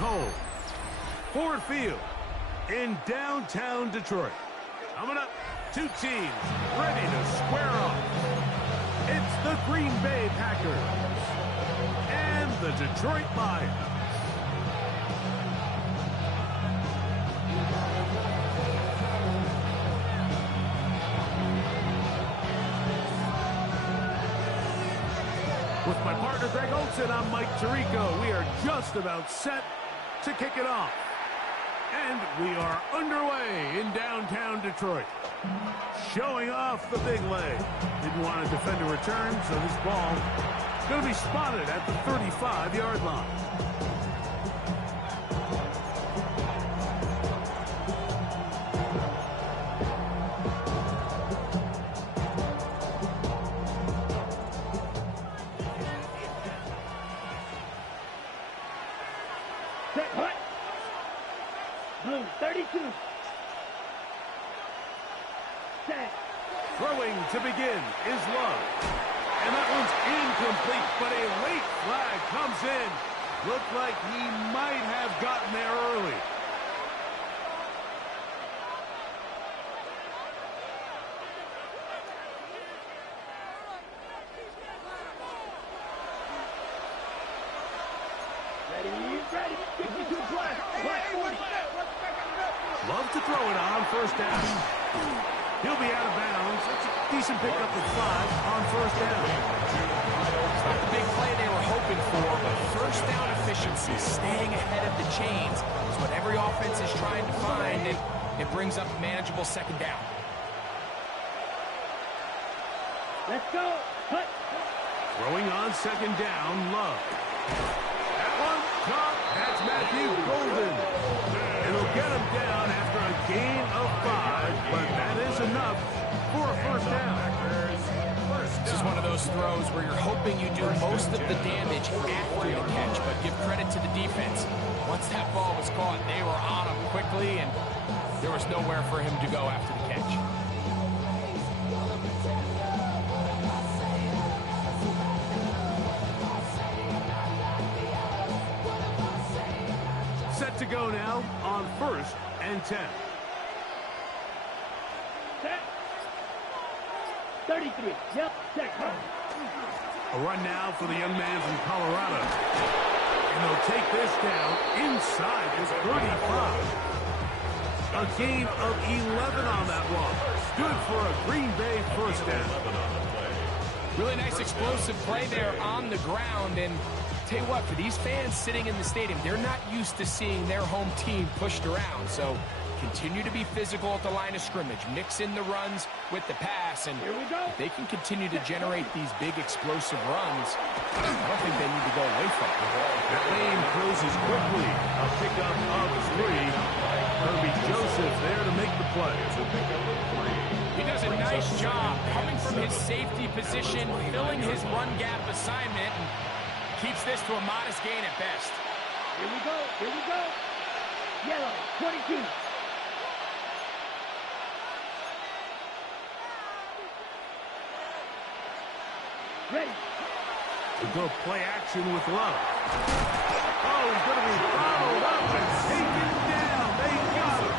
home. Ford Field in downtown Detroit. Coming up, two teams ready to square off. It's the Green Bay Packers and the Detroit Lions. With my partner Greg Olson, I'm Mike Tirico. We are just about set to kick it off. And we are underway in downtown Detroit. Showing off the big leg. Didn't want to defend a return, so this ball is going to be spotted at the 35-yard line. Blue, 32. Set. Throwing to begin is Love. And that one's incomplete, but a late flag comes in. Looked like he might have gotten there early. Ready. 52 plus 40. Love to throw it on first down. He'll be out of bounds. It's a decent pickup of 5 on first down. It's not the big play they were hoping for, but first down efficiency, staying ahead of the chains, is what every offense is trying to find, and it brings up a manageable second down. Let's go. Hut. Throwing on second down, Love. That one caught. That's Matthew Golden. It'll get him down after a gain of 5, but that is enough for a first down. This is one of those throws where you're hoping you do most of the damage after the catch, but give credit to the defense. Once that ball was caught, they were on him quickly, and there was nowhere for him to go after the catch. Set to go now on 1st and 10. Set. 33. Yep. Set. A run now for the young man from Colorado. And they'll take this down inside his 35. A gain of 11 on that one. Good for a Green Bay first down. Really nice explosive play there on the ground, and tell you what, for these fans sitting in the stadium, they're not used to seeing their home team pushed around. So continue to be physical at the line of scrimmage. Mix in the runs with the pass, and Here we go. if they can continue to generate these big explosive runs, I don't think they need to go away from it. That lane closes quickly. A pickup of 3. Kirby Joseph there to make the play. He does a nice job coming from his safety position, filling his run gap assignment, and keeps this to a modest gain at best. Here we go. Yellow, 22. Ready. To go play action with Love. Oh, he's going to be followed up and taken down. They got him.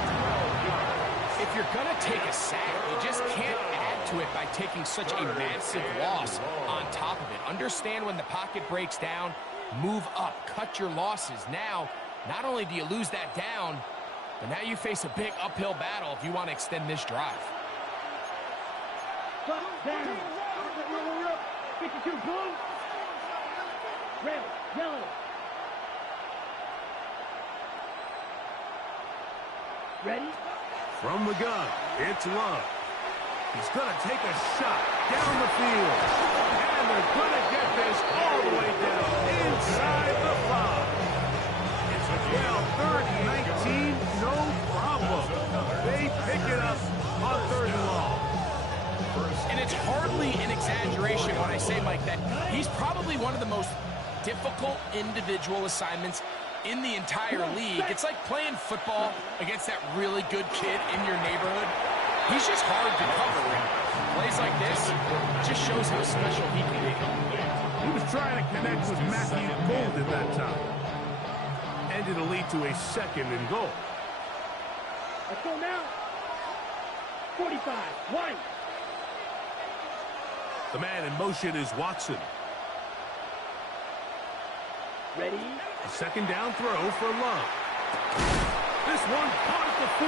If you're going to take a sack, you just can't add to it by taking such a massive loss on top of it. Understand when the pocket breaks down, move up, cut your losses. Now, not only do you lose that down, but now you face a big uphill battle if you want to extend this drive. Down. 52 blue. Red, yellow. Ready? From the gun, it's Love. He's going to take a shot down the field. And they're going to get this all the way down inside the 5. Well, 3rd and 19, no problem. They pick it up on 3rd and long. And it's hardly an exaggeration when I say, Mike, that he's probably one of the most difficult individual assignments in the entire league. It's like playing football against that really good kid in your neighborhood. He's just hard to cover. Plays like this just shows how special he can be. He was trying to connect with Matthew Golden that time. And it'll lead to a 2nd and goal. Let's go now. 45. One. The man in motion is Watson. Ready? A 2nd down throw for Love. This one caught at the 4.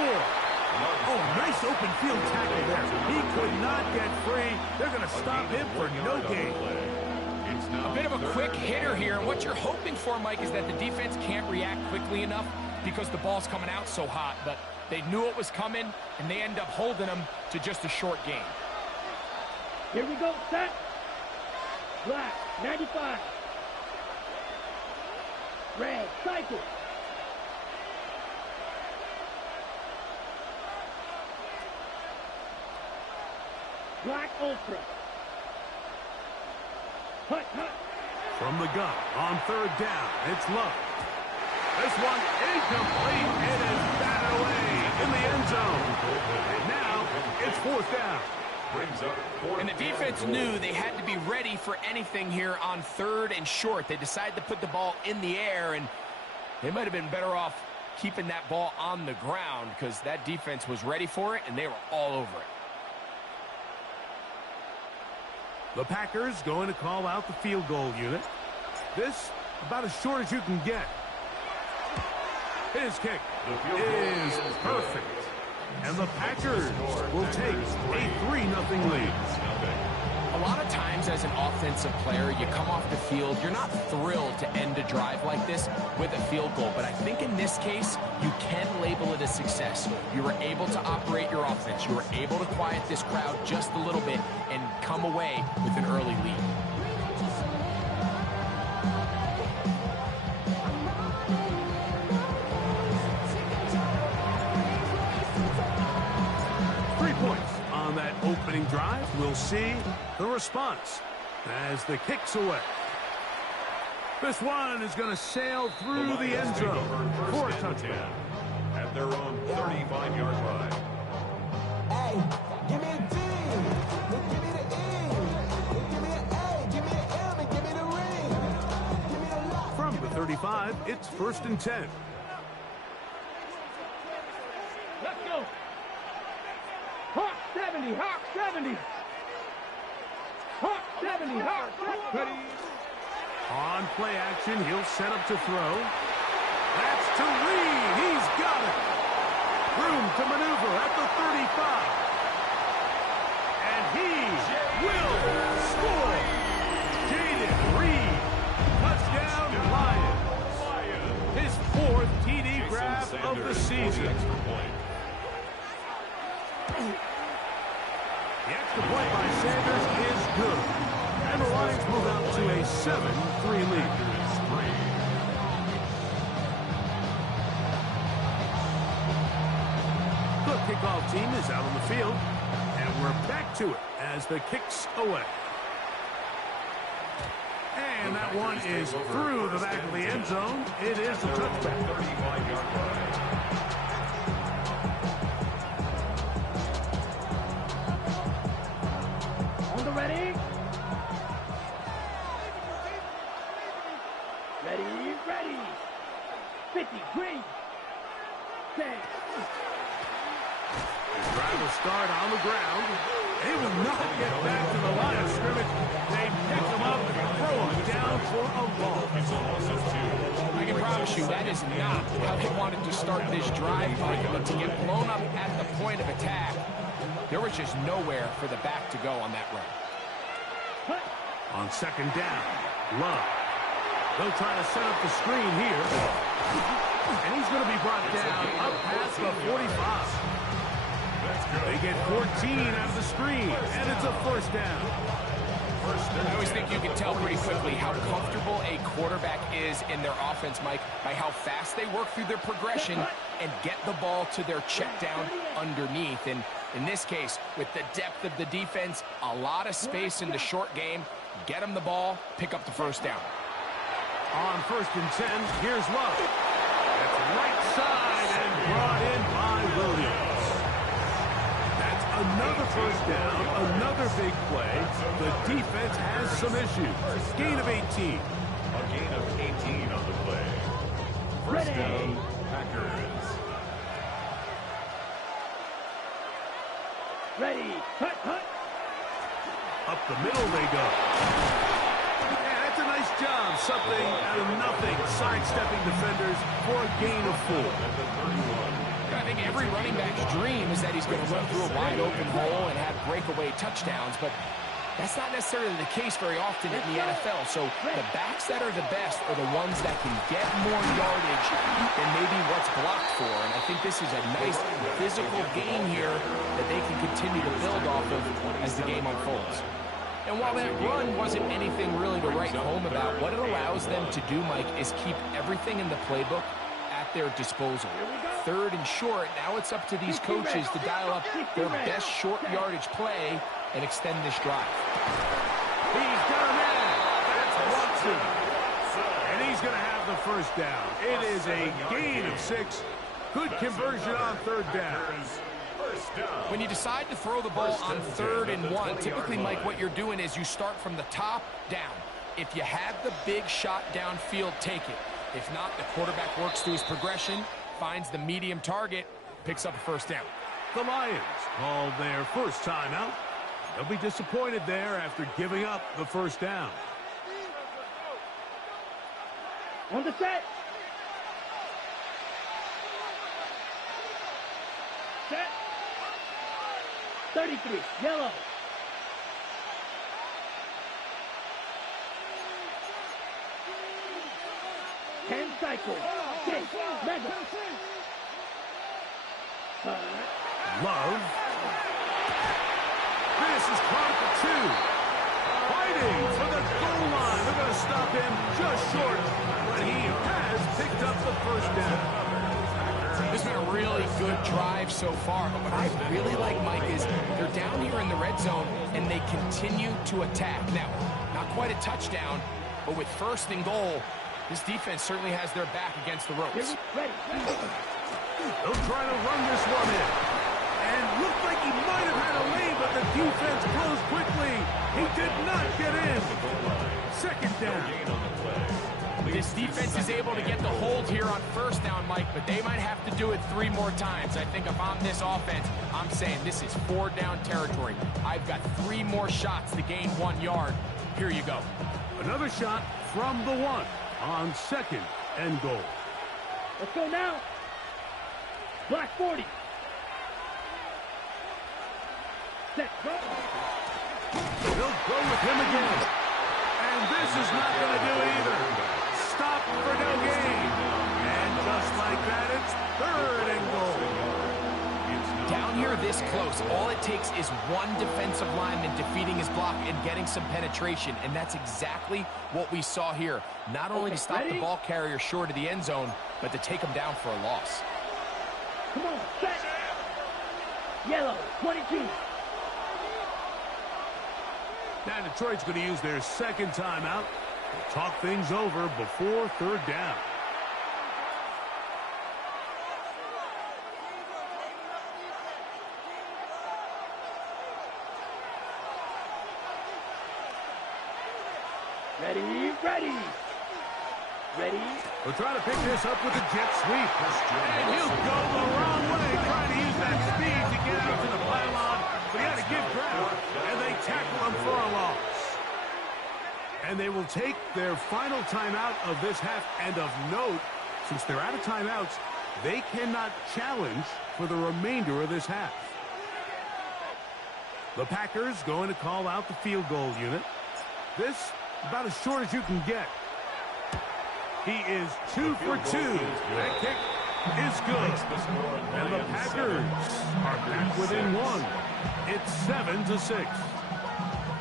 Oh, nice open field tackle there. He could not get free. They're going to stop him for no gain. A bit of a quick hitter here. And what you're hoping for, Mike, is that the defense can't react quickly enough because the ball's coming out so hot. But they knew it was coming, and they end up holding them to just a short gain. Here we go. Set. Black. 95. Red. Cycle. Black Ultra. Hut, hut. From the gun on 3rd down, it's Love. This one incomplete. It is batted away in the end zone. And now it's 4th down. And the defense knew they had to be ready for anything here on 3rd and short. They decided to put the ball in the air, and they might have been better off keeping that ball on the ground because that defense was ready for it, and they were all over it. The Packers going to call out the field goal unit. This about as short as you can get. His kick is perfect. And the Packers will take a 3-0 lead. A lot of times as an offensive player, you come off the field, you're not thrilled to end a drive like this with a field goal. But I think in this case, you can label it a success. You were able to operate your offense. You were able to quiet this crowd just a little bit and come away with an early lead. On that opening drive, we'll see the response as the kick's away. This one is going to sail through the end zone for a touchdown. At their own 35-yard line. Hey, give me a D. Give me the E. Give me an A. Give me an M. And give me the ring. Give me the lock. From the 35, it's 1st and 10. Let's go. Hawk 70, Hawk 70. Hawk 70, Hawk 70. Ready? On play action, he'll set up to throw. That's to Reed. He's got it. Room to maneuver at the 35. And he will score. Jaden Reed. Touchdown Lions. His 4th TD grab of the season. The extra point by Sanders is good. And the Lions move out to a 7-3 lead. The kickoff team is out on the field. And we're back to it as the kick's away. And that one is through the back of the end zone. It is a touchback. 35-yard line. Ready? Ready, ready. 50, green. 10. The drive will start on the ground. They will not get back to the line of scrimmage. They pick him up and throw him down for a loss. I can promise you that is not how they wanted to start this drive, Mike. But to get blown up at the point of attack, there was just nowhere for the back to go on that run. On 2nd down, Love. They'll try to set up the screen here. And he's going to be brought down up past the 45. They get 14 out of the screen, and it's a 1st down. I always think you can tell pretty quickly how comfortable a quarterback is in their offense, Mike, by how fast they work through their progression and get the ball to their check down underneath. And in this case, with the depth of the defense, a lot of space in the short game, get them the ball, pick up the 1st down. On 1st and 10, here's Love. That's right side and brought in by Williams. That's another 1st down, another big play. The defense has some issues. Gain of 18. A gain of 18 on the play. First Ready. down, Packers. Ready. Hut, hut. Up the middle they go. Yeah, that's a nice job. Something out of nothing. Sidestepping defenders for a gain of 4. At the 31. I think every running back's dream is that he's going to run through a wide open hole and have breakaway touchdowns, but that's not necessarily the case very often in the NFL. So the backs that are the best are the ones that can get more yardage than maybe what's blocked for. And I think this is a nice physical game here that they can continue to build off of as the game unfolds. And while that run wasn't anything really to write home about, what it allows them to do, Mike, is keep everything in the playbook at their disposal. 3rd and short, now it's up to these coaches to dial up their best short yardage play and extend this drive. He's got a man. That's Watson. And he's going to have the first down. It is a gain of 6. Good conversion on 3rd down. First down. When you decide to throw the ball on 3rd and 1, typically, Mike, what you're doing is you start from the top down. If you have the big shot downfield, take it. If not, the quarterback works through his progression, finds the medium target, picks up a first down. The Lions called their first timeout. They'll be disappointed there after giving up the first down. On the set. Set. 33. Yellow. Ten cycle. 6. Mega. Love. This is Chronicle 2. Fighting for the goal line. They're going to stop him just short, but he has picked up the first down. This has been a really good drive so far, but what I really like, Mike, is they're down here in the red zone, and they continue to attack. Now, not quite a touchdown, but with 1st and goal, this defense certainly has their back against the ropes. Ready. They'll try to run this one in. And looked like he might have had a lead, but the defense closed quickly. He did not get in. 2nd down. This defense is able to get the hold here on 1st down, Mike, but they might have to do it 3 more times. I think if I'm this offense, I'm saying this is 4th down territory. I've got 3 more shots to gain 1 yard. Here you go. Another shot from the 1 on 2nd and goal. Let's go now. Black 40. Set. Go. They'll go with him again. And this is not going to do it either. Stop for no gain. And just like that, it's 3rd and goal. Down here this close, all it takes is one defensive lineman defeating his block and getting some penetration, and that's exactly what we saw here. Not only to stop the ball carrier short of the end zone, but to take him down for a loss. Come on, set. Yellow, 22. Now Detroit's going to use their 2nd timeout to talk things over before 3rd down. Ready. We're trying to pick this up with a jet sweep. And he'll go the wrong way, trying to use that speed to get out to the pylon. But he had to give ground, and they tackle him for a loss. And they will take their final timeout of this half. And of note, since they're out of timeouts, they cannot challenge for the remainder of this half. The Packers going to call out the field goal unit. This about as short as you can get. He is 2 for 2. That kick is good. And the Packers are back within 1. It's 7-6.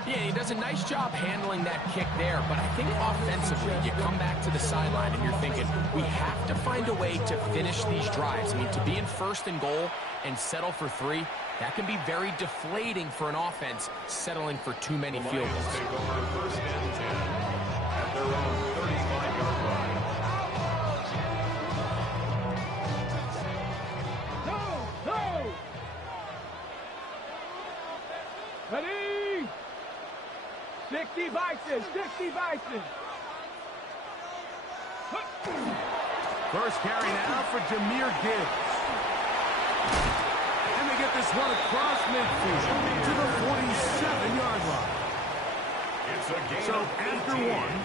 Yeah, he does a nice job handling that kick there, but I think offensively, you come back to the sideline and you're thinking, we have to find a way to finish these drives. I mean, to be in 1st and goal and settle for 3, that can be very deflating for an offense settling for too many field goals. Take over 1st and 10 at their own 35-yard line. No! Ready? 60 Bison. First carry now for Jahmyr Gibbs. And they get this one across midfield to the 47-yard line. It's a gain So of after 18. one,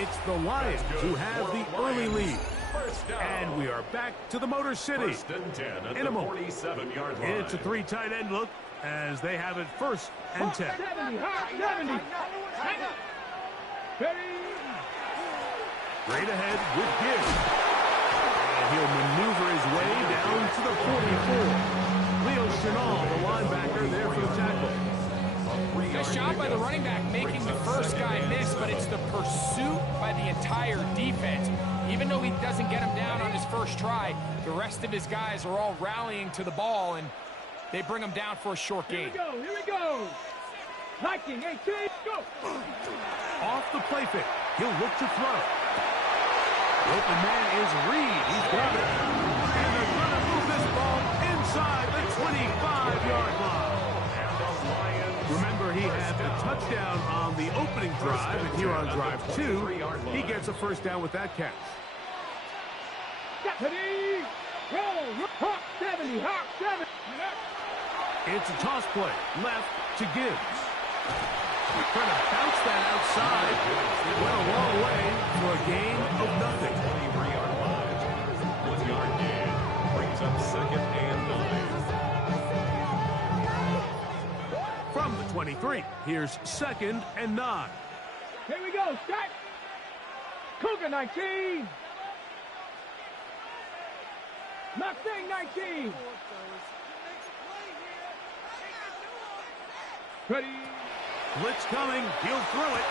it's the Lions who have the early lead. First down. And we are back to the Motor City. First and 10 at In the a moment. 47-yard line. It's a three tight end look as they have it first and 10. 70, hot 70. Ready? Straight ahead with Gibbs. And he'll maneuver his way down to the 44. Leo Chenal, the linebacker, there for the tackle. Nice job by the running back making the first guy miss, but it's the pursuit by the entire defense. Even though he doesn't get him down on his first try, the rest of his guys are all rallying to the ball, and they bring him down for a short Here gain. we go, here we go. Hiking, 18, go. Off the play fake. He'll look to throw. The open man is Reed. He's got it. And they're going to move this ball inside the 25-yard line. Remember, he had a touchdown on the opening drive, and here on drive 2, he gets a first down with that catch. Ready? Roll, hot 70, hot 70. It's a toss play, left to Gibbs. Trying to bounce that outside. It went a long way for a gain of nothing. 23-yard line. 1-yard gain. Brings up second and 9. From the 23, here's second and 9. Here we go, start. Cougar 19. Mustang 19. Ready? Blitz coming. He'll throw it.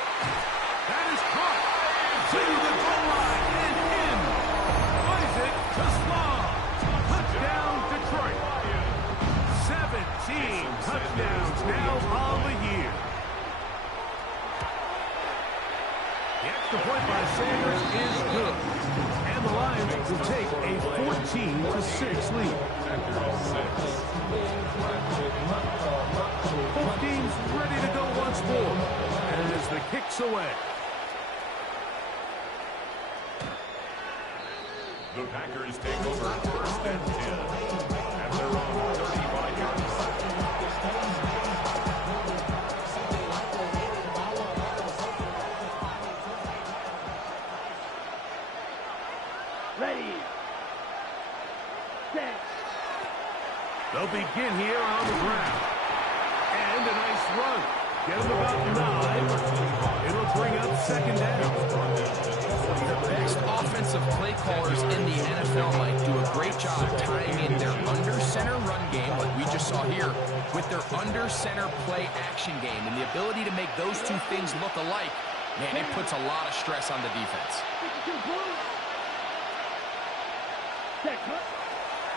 That is caught. To the goal line and in. Isaac to Slaw. Touchdown, Detroit. 17 touchdowns now on the year. The extra point by Sanders is good. And the Lions will take a 14-6 lead. Both teams ready to go once more as the kick's away. The Packers take over first and 10 at their own 35-yard line. Ready. Set. They'll begin here on the ground. And a nice run. Get them about 9. It'll bring up second down. The best offensive play callers in the NFL, Mike, do a great job tying in their under-center run game, like we just saw here, with their under-center play action game. And the ability to make those two things look alike, man, it puts a lot of stress on the defense. 52 points. Set, cut.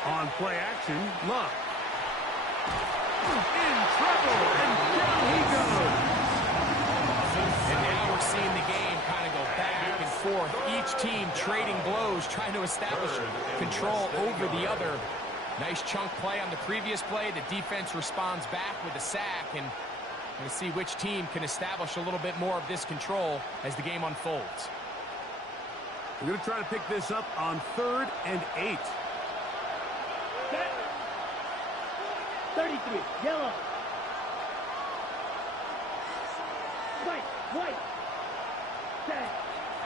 On play action, Love. In trouble, and down he goes. And now we're seeing the game kind of go back and forth. Each team trading blows, trying to establish control over the other. Nice chunk play on the previous play. The defense responds back with a sack, and we'll see which team can establish a little bit more of this control as the game unfolds. We're going to try to pick this up on 3rd and 8. Set. 33, yellow. White. Set.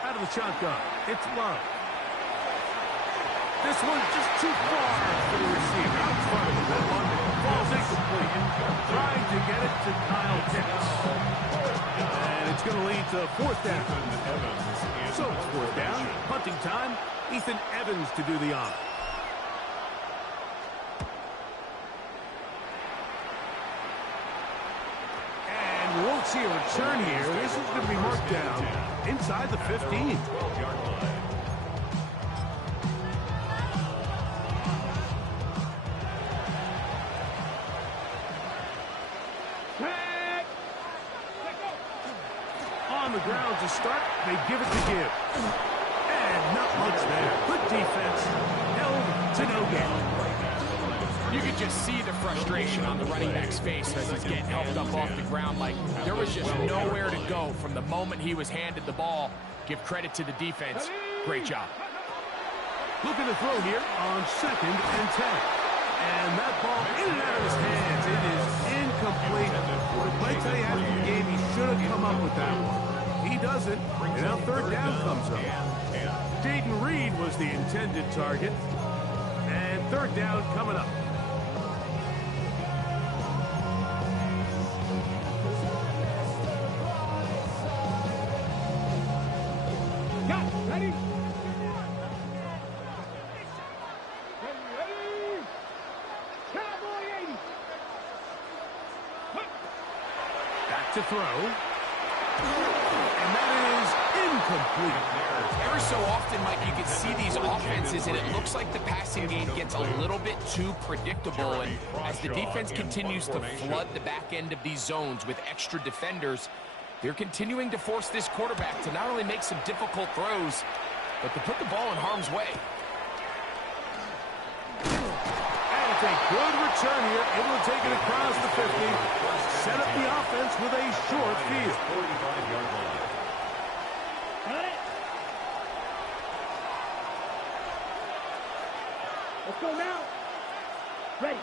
Out of the shotgun, it's Love. This one's just too far for the receiver. Out front of that one. Falls incomplete. Trying to get it to Kyle Pitts. And it's going to lead to 4th down. So it's 4th down. Punting time. Ethan Evans to do the honor. And we won't see a return here. This is going to be marked down inside the 15. 12-yard line. Set. On the ground to start, they give it to Gibbs. And not much there. Good defense. Held to no gain. You could just see the frustration on the running back's face as he's getting helped up off the ground. Like, there was just nowhere to go from the moment he was handed the ball. Give credit to the defense. Great job. Looking to throw here on 2nd and 10. And that ball in and out of his hands. It is incomplete. But I tell you, after the game, he should have come up with that one. He doesn't, and now 3rd down comes up. Jaden Reed was the intended target. And 3rd down coming up. Got it. Ready? Cowboy 80. Back to throw. And that is incomplete. Every so often, Mike, you can see these offenses, and it looks like the passing game gets a little bit too predictable. And as the defense continues to flood the back end of these zones with extra defenders, they're continuing to force this quarterback to not only make some difficult throws, but to put the ball in harm's way. And it's a good return here. Able to take it across the 50. Set up the offense with a short field. Got it. Let's go now. Ready.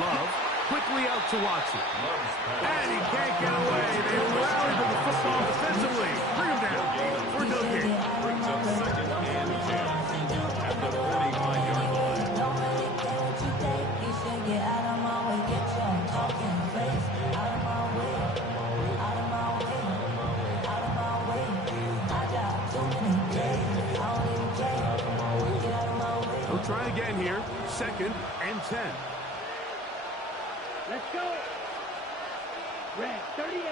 Love quickly out to Watson. And he can't get away. They rallied to the football defensively. Bring him down for no gain. Brings up 2nd and 10 at the 45-yard line. He'll try again here. 2nd and 10. Let's go. Red 38.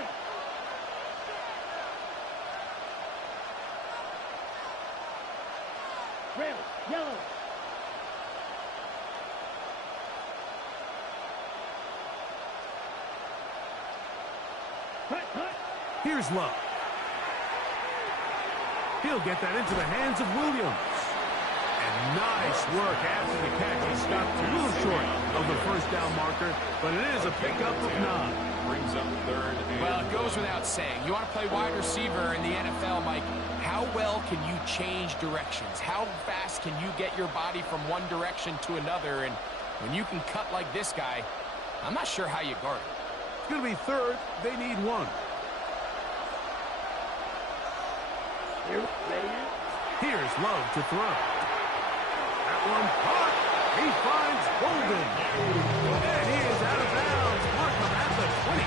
Red, yellow. Cut. Here's Love. He'll get that into the hands of Williams. And nice work after the catch. He stopped a little short of the 1st down marker, but it is a pickup of 9. Brings up 3rd and Well, it goes without saying. You want to play wide receiver in the NFL, Mike, how well can you change directions? How fast can you get your body from one direction to another? And when you can cut like this guy, I'm not sure how you guard it. It's going to be 3rd. They need 1. Here's Love to throw. That one caught. He finds Golden. And he is out of bounds. Markham at the 25.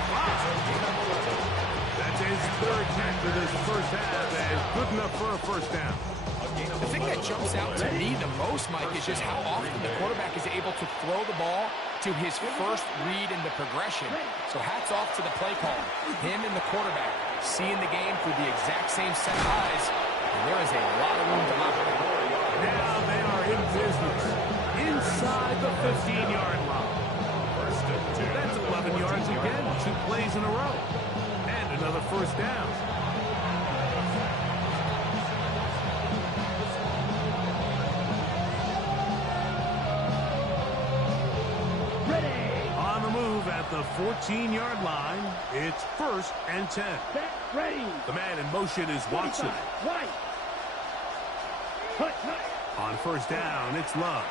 That's his 3rd catch of this 1st half, and good enough for a 1st down. The thing that jumps out to me the most, Mike, is just how often the quarterback is able to throw the ball to his first read in the progression. So hats off to the play caller. Him and the quarterback seeing the game through the exact same set of eyes. And there is a lot of room to operate. Now they are in business. Inside the 15-yard line. That's 11 yards again. 2 plays in a row. And another 1st down. On the move at the 14-yard line, it's 1st and 10. Set, ready. The man in motion is Watson. Right. Cut. On 1st down, it's Love.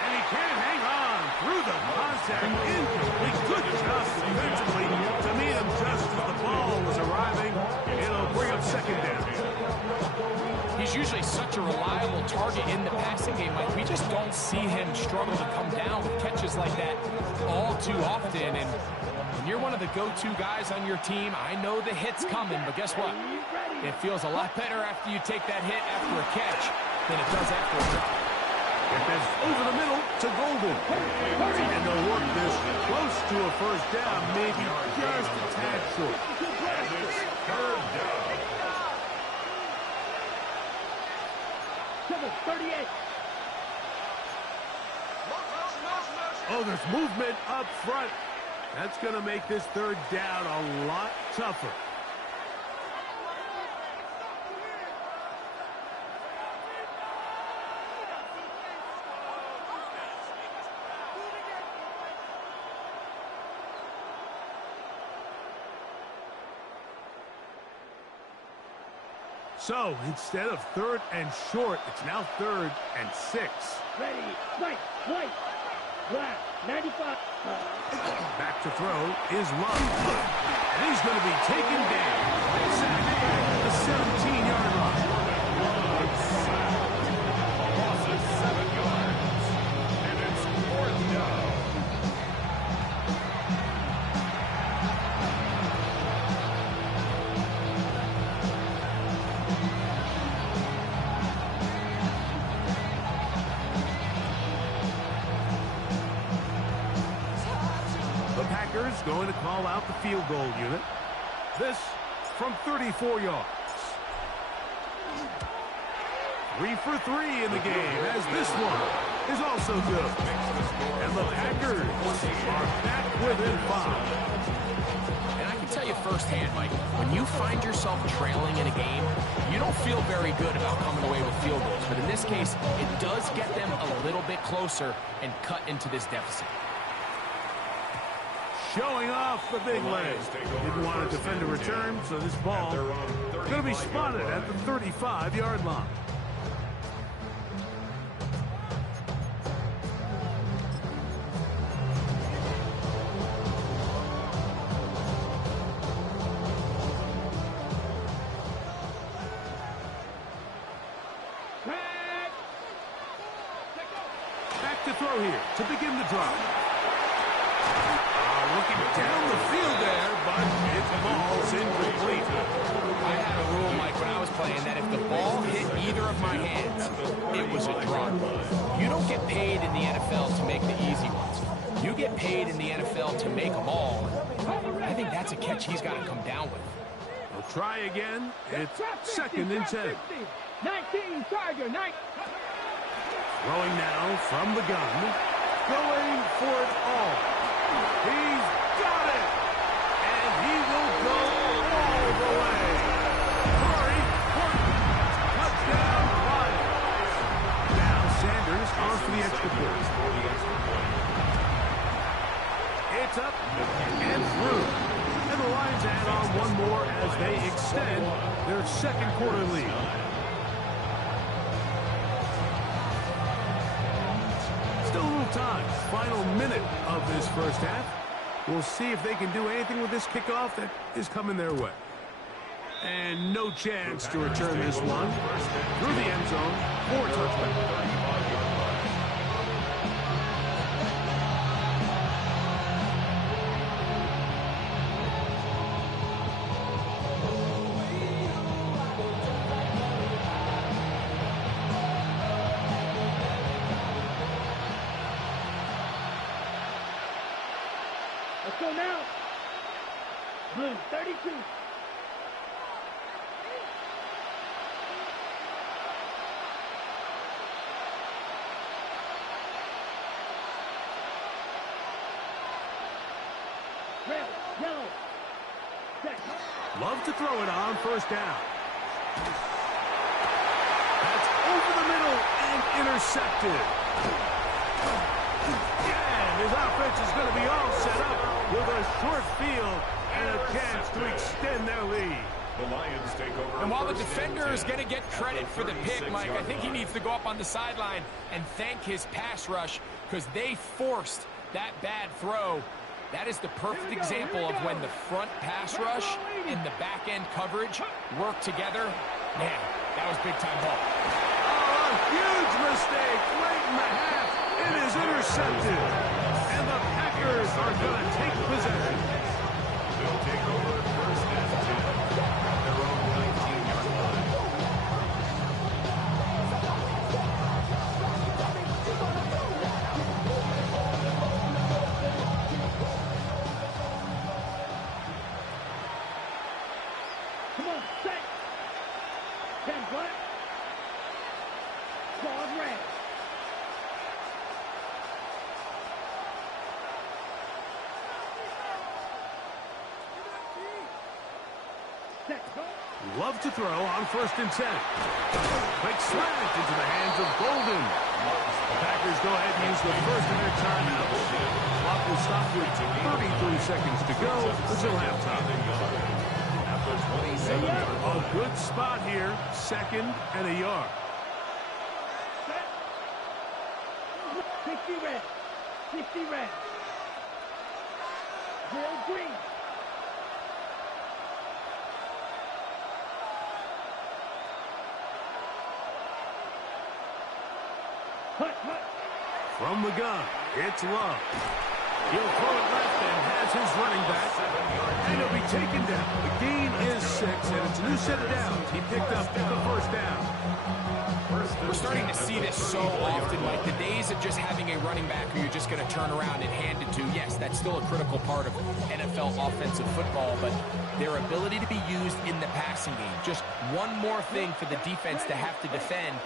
And he can't hang on through the contact. Incomplete. Good job defensively to meet him just as the ball was arriving. It'll bring up 2nd down. He's usually such a reliable target in the passing game. Like, we just don't see him struggle to come down with catches like that all too often. And when you're one of the go-to guys on your team, I know the hit's coming, but guess what? It feels a lot better after you take that hit after a catch than it does after a drop. Get this over the middle to Golden. And they'll work this close to a 1st down, maybe just a tad short. And it's 3rd down. 38. Oh, there's movement up front. That's going to make this 3rd down a lot tougher. So instead of 3rd and short, it's now 3rd and 6. Ready, fight, white, black, 95. Back to throw is Love. And he's going to be taken down. Sacked at the 17-yard line. Loss of 7 yards. And it's 4th down. The Packers going to call out the field goal unit. This from 34 yards. 3 for 3 in the game, as this one is also good. And the Packers are back within 5. And I can tell you firsthand, Mike, when you find yourself trailing in a game, you don't feel very good about coming away with field goals. But in this case, it does get them a little bit closer and cut into this deficit. Showing off the big leg. Didn't want to defend a return, so this ball is going to be spotted at the 35-yard line. Back to throw here to begin the drive. Looking down the field there, but its ball's incomplete. I had a rule, Mike, when I was playing, that if the ball hit either of my hands, it was a draw. You don't get paid in the NFL to make the easy ones. You get paid in the NFL to make them all. I think that's a catch he's got to come down with. We'll try again. It's 2nd and 10. 19, Tiger, 9. Throwing now from the gun. Going for it all. He's got it! And he will go all the way. Murray, touchdown, Lions. Now Sanders on for the extra point. It's up and through. And the Lions add on one more as they extend their 2nd quarter lead. Still a little time. Final minute of this first half. We'll see if they can do anything with this kickoff that is coming their way. And no chance to return this one through the end zone for a touchdown. Let's go now. Blue, 32. Red, yellow. Set. Love to throw it on 1st down. That's over the middle and intercepted. And his offense is going to be all set up with a short field and a chance to extend their lead. The Lions take over. And while the defender is going to get credit for the pick, Mike, I think he needs to go up on the sideline and thank his pass rush because they forced that bad throw. That is the perfect example of when the front pass rush and the back end coverage work together. Man, that was big time ball. Oh, a huge mistake late in the half. It is intercepted. And the Packers are going to take possession. They'll take over 1st and 10 at their own 19-yard line. Come on, set. 10 black. Squad red. Set. Go. Love to throw on 1st and 10. Quick slant into the hands of Golden. The Packers go ahead and use the first of their timeouts. Clock will stop with 33 seconds to go until halftime. At the the 27-yard A line. good spot here, 2nd and a yard. 60 red. 60 red. 0 green. Hut, hut. From the gun, it's Love. He'll throw it left and has his running back. And he'll be taken down. The gain is 6, and it's a new set of downs. He picked up the first down. We're starting to see this so often, like the days of just having a running back who you're just going to turn around and hand it to. Yes, that's still a critical part of NFL offensive football, but their ability to be used in the passing game. Just one more thing for the defense to have to defend.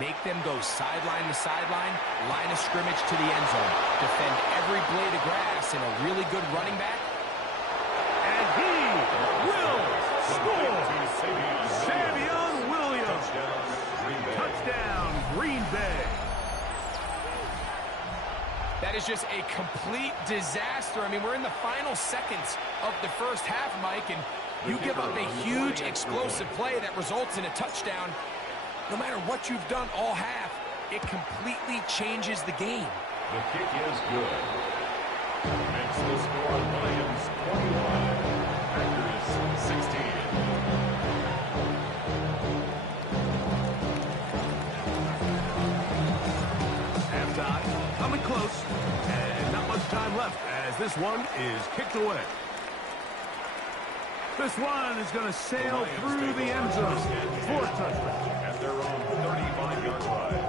Make them go sideline to sideline, line of scrimmage to the end zone. Defend every blade of grass in a really good running back. And he will score. Savion Williams. Touchdown, Green Bay. That is just a complete disaster. I mean, we're in the final seconds of the first half, Mike, and you give up a huge explosive play that results in a touchdown. No matter what you've done all half, it completely changes the game. The kick is good. Makes the score Lions 21, Packers 16. Halftime, coming close, and not much time left as this one is kicked away. This one is going to sail through the end zone for a touchdown. At their own 35-yard line.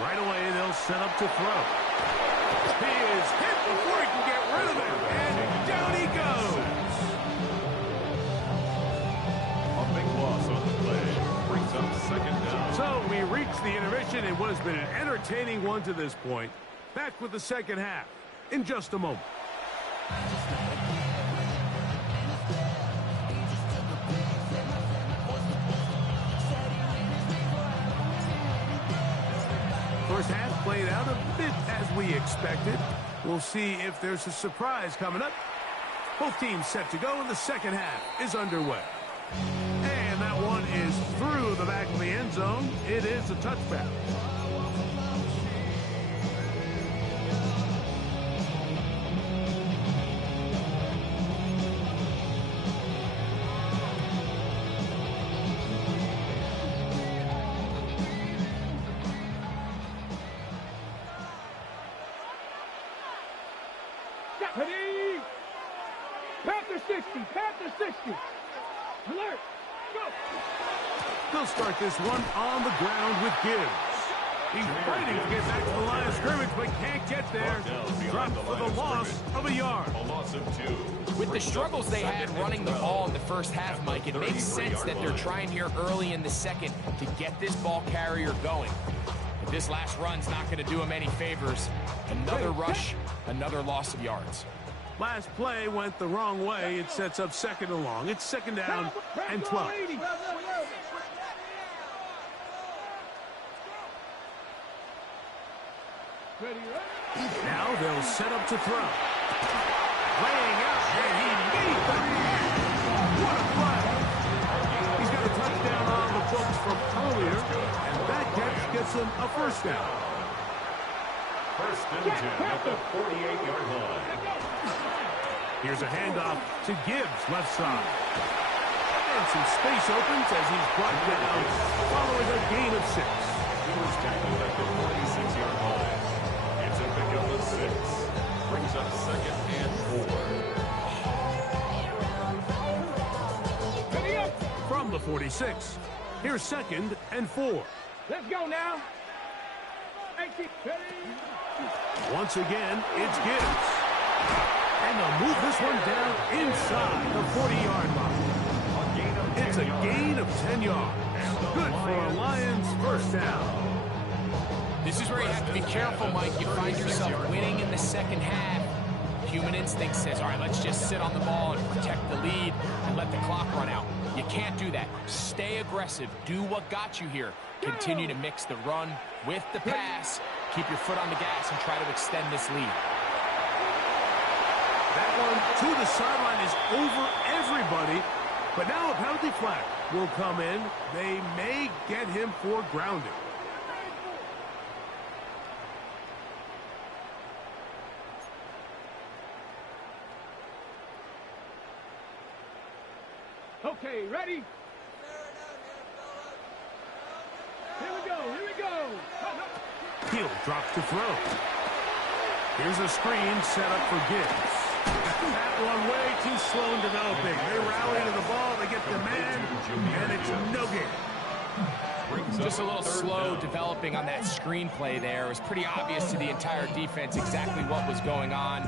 Right away, they'll set up to throw. He is hit before he can get rid of it, and down he goes. A big loss on the play. Brings up 2nd down. So we reach the intermission in what has been an entertaining one to this point. Back with the second half in just a moment. First half played out a bit as we expected. We'll see if there's a surprise coming up. Both teams set to go, and the second half is underway. And that one is through the back of the end zone. It is a touchback. Ready? Panther 60, Panther 60. Alert, go. They'll start this one on the ground with Gibbs. He's fighting to get back to the line of scrimmage, but can't get there. Dropped for the loss of a yard. A loss of 2. With the struggles they had running the ball in the first half, Mike, it makes sense that they're trying here early in the second to get this ball carrier going. But this last run's not going to do him any favors. Another rush, another loss of yards. Last play went the wrong way. It sets up 2nd and long. It's 2nd down and 12. Now they'll set up to throw. Laying out, and he made the catch. What a play. He's got a touchdown on the books from earlier, and that catch gets him a first down. 1st and 10 at the 48-yard line. Here's a handoff to Gibbs, left side. And some space opens as he's brought down following a gain of 6. He was tackled at the 46-yard line. It's a pickup of 6. Brings up 2nd and 4. From the 46, here's 2nd and 4. Let's go now. 18, ready? Once again, it's Gibbs. And they'll move this one down inside the 40-yard line. It's a gain of 10 yards. Good for a Lions first down. This is where you have to be careful, Mike. You find yourself winning in the second half. Human instinct says, all right, let's just sit on the ball and protect the lead and let the clock run out. You can't do that. Stay aggressive. Do what got you here. Continue to mix the run with the pass. Keep your foot on the gas and try to extend this lead. That one to the sideline is over everybody. But now a penalty flag will come in. They may get him for grounding. Okay, ready? Here we go, here we go. Hill drops to throw. Here's a screen set up for Gibbs. That one way too slow in developing. They rally to the ball, they get the man, and it's no gain. Just a little slow developing on that screenplay there. It was pretty obvious to the entire defense exactly what was going on.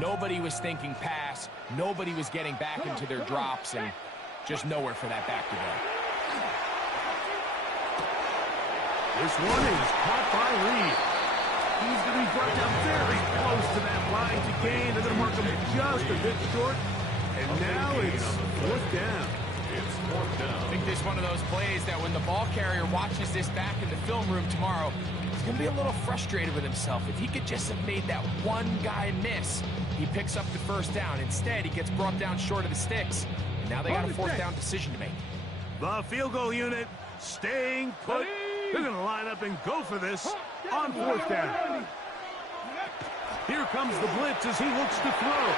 Nobody was thinking pass. Nobody was getting back into their drops, and just nowhere for that back to go. This one is caught by Reed. He's going to be brought down very close to that line to gain. They're going to mark him just a bit short. And now it's fourth down. It's fourth down. I think this is one of those plays that when the ball carrier watches this back in the film room tomorrow, he's going to be a little frustrated with himself. If he could just have made that one guy miss, he picks up the first down. Instead, he gets brought down short of the sticks. And now they got a fourth down decision to make. The field goal unit staying put. They're going to line up and go for this on fourth down. Here comes the blitz as he looks to throw.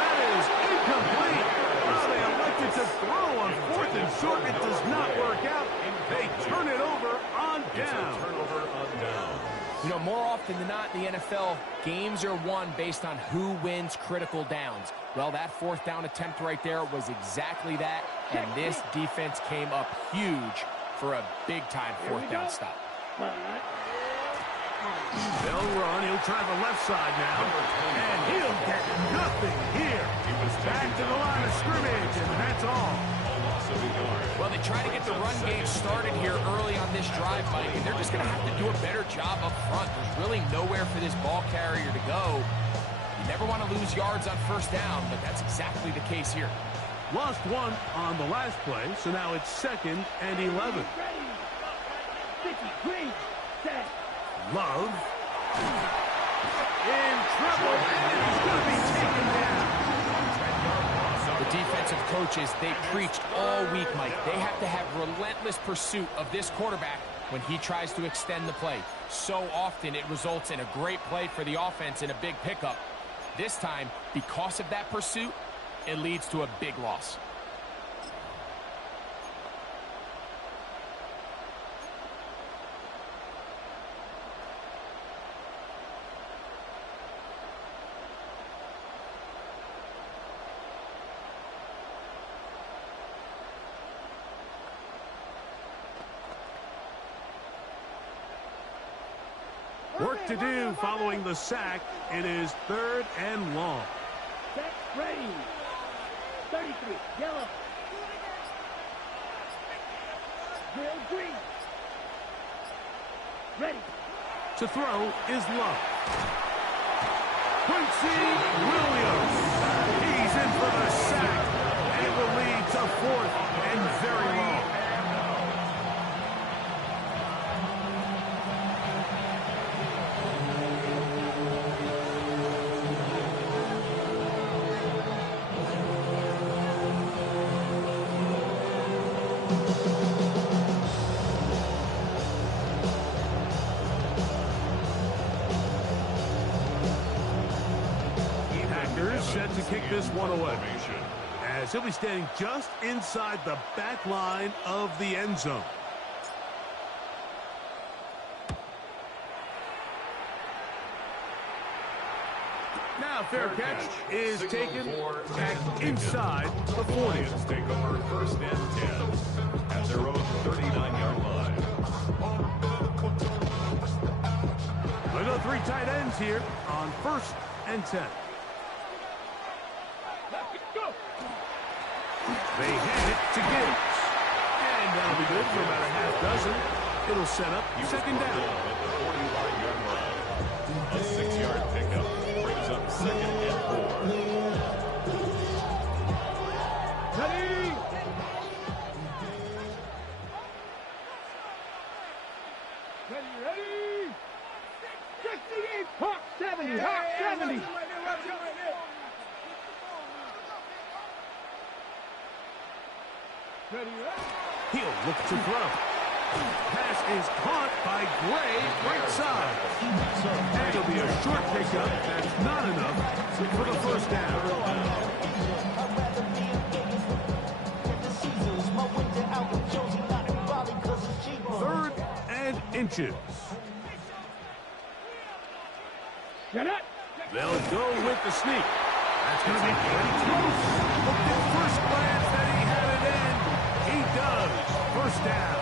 That is incomplete. Well, they elected to throw on fourth and short. It does not work out. They turn it over on down. Turnover on down. You know, more often than not in the NFL, games are won based on who wins critical downs. Well, that fourth down attempt right there was exactly that, and this defense came up huge for a big-time fourth down stop. They'll run. He'll try the left side now, and he'll get nothing here. Back to the line of scrimmage, and that's all. Well, they try to get the run game started here early on this drive, Mike, and they're just going to have to do a better job up front. There's really nowhere for this ball carrier to go. You never want to lose yards on first down, but that's exactly the case here. Lost one on the last play, so now it's 2nd and 11. Love in trouble, and he's going to be taken down. The defensive coaches, they preached all week, Mike. They have to have relentless pursuit of this quarterback when he tries to extend the play. So often it results in a great play for the offense and a big pickup. This time, because of that pursuit, it leads to a big loss. Work to do following the sack. It is 3rd and long. Set, ready. 33, yellow. Bill green. Ready. To throw is Love. Quincy Williams. He's in for the sack. And it will lead to 4th and very long. Set to kick this one away, as he'll be standing just inside the back line of the end zone. Now fair catch is taken back inside the 40. Take over 1st and 10 at their own 39-yard line. We'll go 3 tight ends here on 1st and 10. good for about a half dozen. It'll set up second down. At the 41-yard line. A 6-yard pickup brings up second and 4. Ready? Ready? 68, Hawk 70, Hawk 70. Ready? He'll look to throw. Pass is caught by Gray, right side. And it'll be a short pickup. That's not enough for the first down. Third and inches. Get it? They'll go with the sneak. That's going to be pretty close. Looked at first glance that he had it in. He does. First down.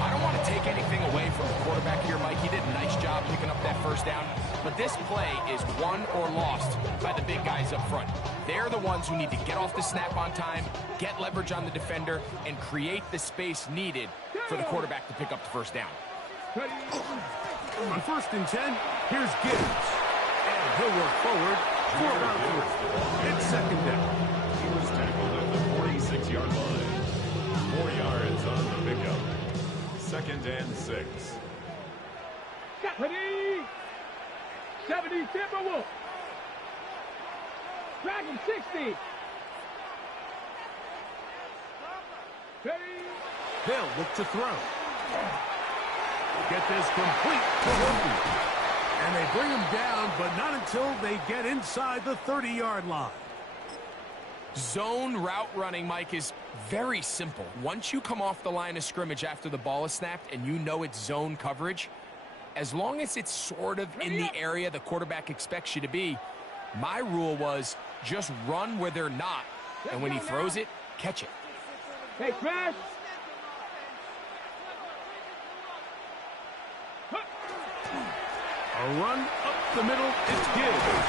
I don't want to take anything away from the quarterback here, Mike. He did a nice job picking up that first down. But this play is won or lost by the big guys up front. They're the ones who need to get off the snap on time, get leverage on the defender, and create the space needed for the quarterback to pick up the first down. On first and 10, here's Gibbs. And he'll work forward for about 3. It's second down. He was tackled at the 46-yard line. 4 yards on the pickup. Second and 6. Ready? 70, Timberwolf. Dragon 60. Ready? They'll look to throw. Get this complete to Hogan. And they bring him down, but not until they get inside the 30-yard line. Zone route running, Mike, is very simple. Once you come off the line of scrimmage after the ball is snapped and you know it's zone coverage, as long as it's sort of in the area the quarterback expects you to be, my rule was just run where they're not. And when he throws it, catch it. Hey, Crash. A run up the middle, it's Gibbs.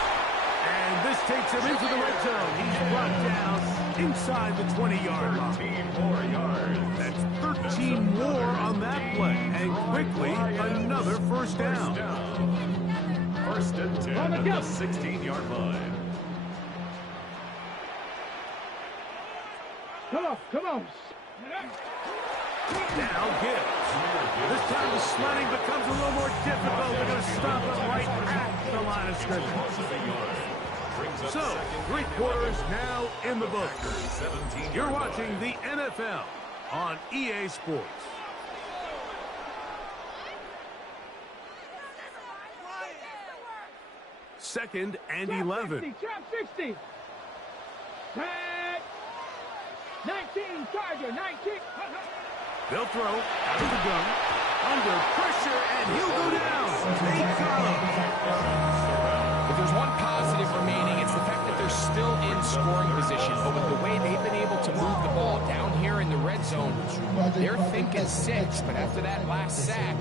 And this takes him into the red zone. He's brought down inside the 20-yard line. 13 more yards. That's 13 more on that play. And quickly, another first down. First and 10 at the 16-yard line. Come on. Now Gibbs. This time the sledding becomes a little more difficult. They're going to stop him right at the line of scrimmage. So, 3 quarters now in the books. You're watching the NFL on EA Sports. Second and 11. Trap 60. Tag. 19, Charger, 19. They'll throw out of the gun, under pressure, and he'll go down. They got him. If there's one positive remaining, it's the fact that they're still in scoring position. But with the way they've been able to move the ball down here in the red zone, they're thinking 6. But after that last sack,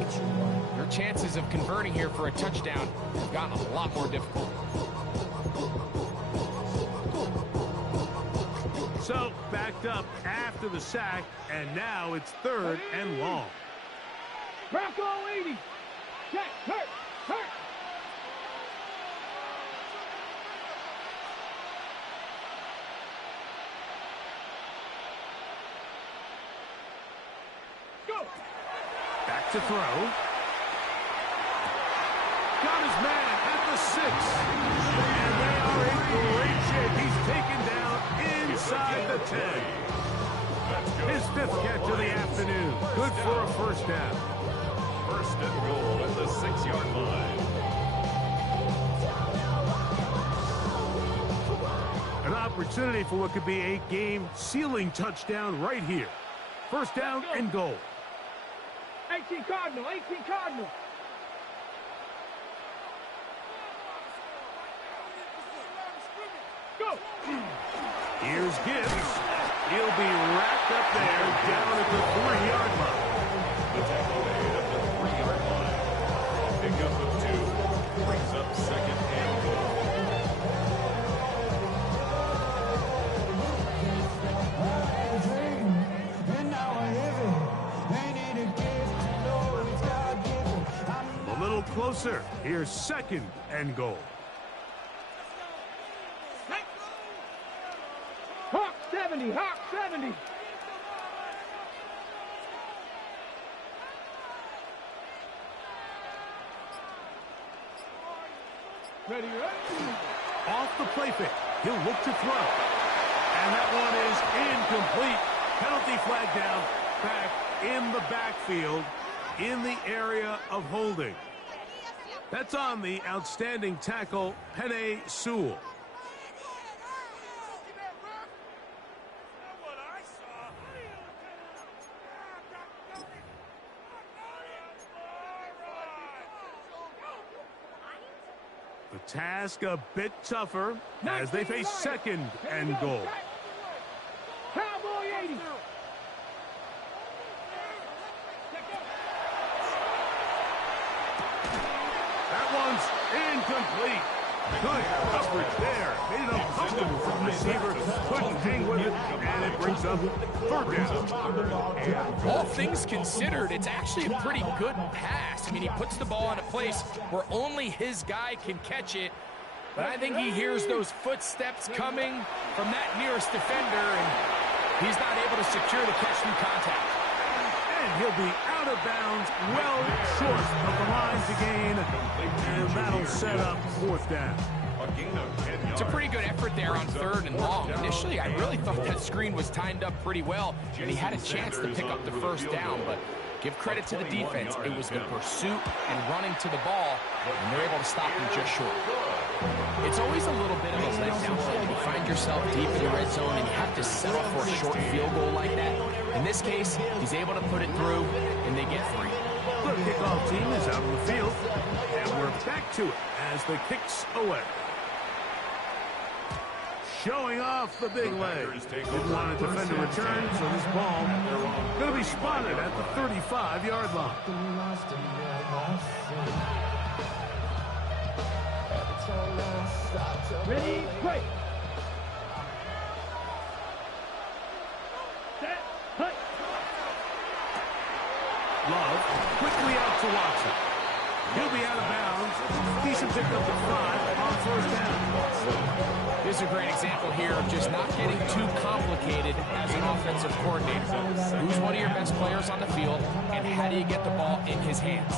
their chances of converting here for a touchdown have gotten a lot more difficult. So, backed up after the sack, and now it's third and long. Bronco 80. Check, hurt. Go. Back to throw. Got his man at the 6. And they are in great shape. He's taken down inside the 10. His 5th catch of the afternoon. Good for a first down. First and goal at the 6-yard line. An opportunity for what could be a game-sealing touchdown right here. First down and goal. 18 Cardinal. Go. Here's Gibbs. He'll be wrapped up there down at the 3-yard line. The tackle made at the 3-yard line. Pickup of 2 brings up second and goal. And now I closer. Here's 2nd and goal. Hawk 70, Hawk 70. Ready, ready. Off the play fake. He'll look to throw. And that one is incomplete. Penalty flag down. Back in the backfield in the area of holding. That's on the outstanding tackle, Penei Sewell. The task a bit tougher as they face 2nd and goal. Cowboy 80. That one's incomplete. Good coverage there. Made it uncomfortable for the receiver. Couldn't hang with it, and it brings up 3rd down. All things considered, it's actually a pretty good pass. I mean, he puts the ball in a place where only his guy can catch it. But I think he hears those footsteps coming from that nearest defender, and he's not able to secure the catch through contact. And he'll be out of bounds, well short of the line to gain, and that'll set up 4th down. It's a pretty good effort there on 3rd and long. Initially, I really thought that screen was timed up pretty well, and he had a chance to pick up the 1st down, but give credit to the defense. It was the pursuit and running to the ball, and they're able to stop him just short. It's always a little bit of a letdown when you find yourself deep in the red zone and you have to settle for a short field goal like that. In this case, he's able to put it through, and they get 3. The kickoff team is out on the field, and we're back to it as the kick's away. Showing off the big leg. Didn't want to defend a return, so this ball going to be spotted at the 35-yard line. Ready, break. Set, hut. Love quickly out to Watson. He'll be out of bounds. Decent pick up at 5 on 1st down. This is a great example here of just not getting too complicated as an offensive coordinator. Who's one of your best players on the field, and how do you get the ball in his hands?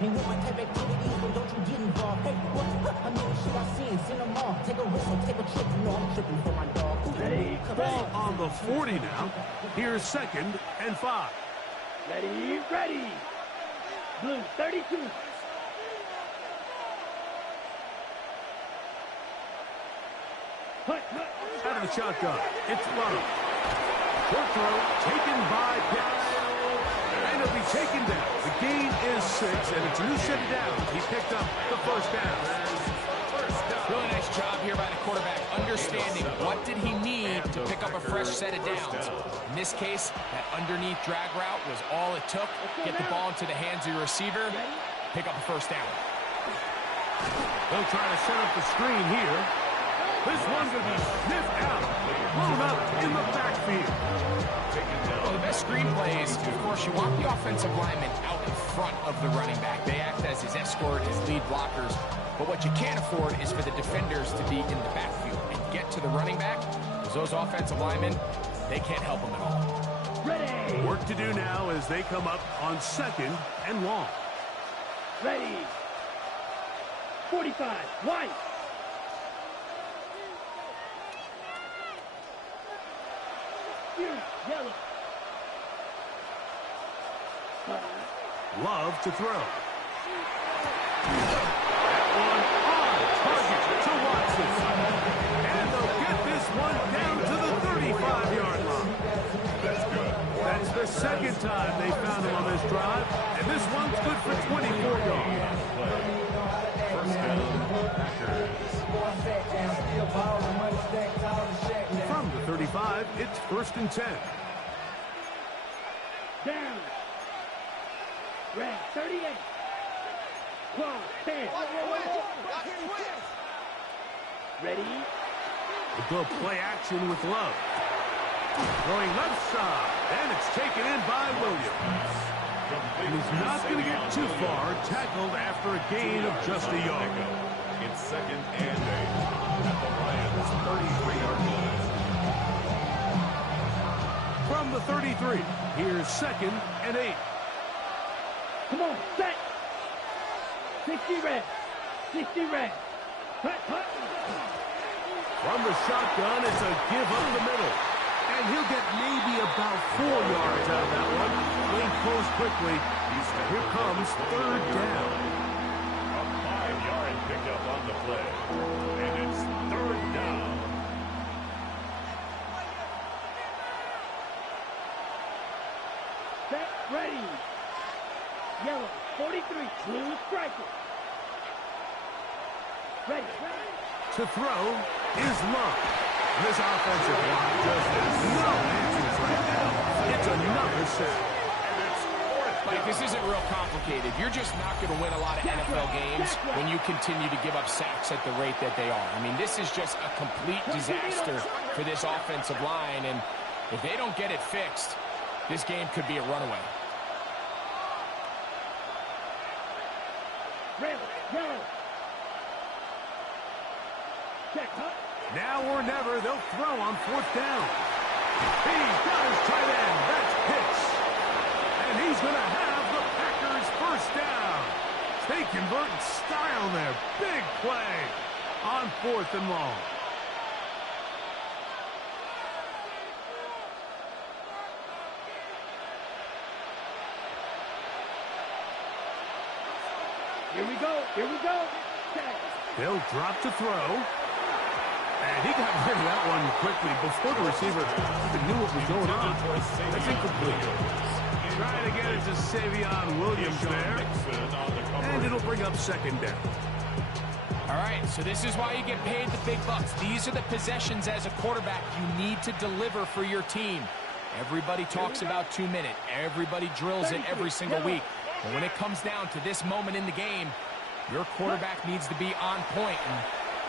And with my type activities, but don't you get involved. Hey, what? I know the shit I seen. Send them off. Take a risk or take a trip. You know I'm tripping for my dog. Ready, Ball on the 40 now. Here's 2nd and 5. ready, ready. Blue 32. Hut, hut. Out of the shotgun. It's Love. Short throw taken by Pitts. And he'll be taken down. The gain is 6, and it's a new set of downs. He picked up the 1st down. Really nice job here by the quarterback, understanding what did he need to pick up a fresh set of downs. In this case, that underneath drag route was all it took. Get the ball into the hands of your receiver, pick up a 1st down. They'll try to set up the screen here. This one's going to be sniffed out. Blown up in the backfield. Well, the best screen plays, of course, you want the offensive lineman out in front of the running back. They act as his escort, his lead blockers. But what you can't afford is for the defenders to be in the backfield and get to the running back, because those offensive linemen, they can't help them at all. Ready, Work to do now as they come up on 2nd and long. ready. 45, white. Yellow. Love to throw. That one on target to Watson. And they'll get this one down to the 35-yard line. That's good. That's the 2nd time they found him on this drive. And this one's good for 24 yards. First down, Packers. From the 35, it's 1st and 10. Down. Red 38. Quad 10. Ready, We'll go play action with Love. Going left side, and it's taken in by Williams. And he's not going to get too far, tackled after a gain of just a yard. It's 2nd and 8 at the Lions' 33-yard line. From the 33, here's 2nd and 8. Come on, set. 60 red. 60 red. Hut, hut. From the shotgun, it's a give up the middle. And he'll get maybe about 4 yards out of that one. Lane closed quickly. Here comes 3rd down. A 5-yard pickup on the play. And it's 3rd down. Set, ready. Yellow, 43, blue striker. Ready, ready. To throw is Love. This offensive line just has no answers right now. It's another sack. Mike, this isn't real complicated. You're just not going to win a lot of NFL games when you continue to give up sacks at the rate that they are. I mean, this is just a complete disaster for this offensive line, and if they don't get it fixed, this game could be a runaway. Red, yellow. Check, hut. Now or never, they'll throw on 4th down. He's got his tight end. That's Pitts. And he's going to have the Packers' 1st down. They convert in style there. Big play on 4th and long. Here we go, here we go. Check. They'll drop to throw. And he got rid of that one quickly before the receiver even knew what was going on. That's incomplete. Trying to get it to Savion Williams there. And it'll bring up 2nd down. All right, so this is why you get paid the big bucks. These are the possessions as a quarterback you need to deliver for your team. Everybody talks about 2-minute. Everybody drills it every single week. But when it comes down to this moment in the game, your quarterback needs to be on point. And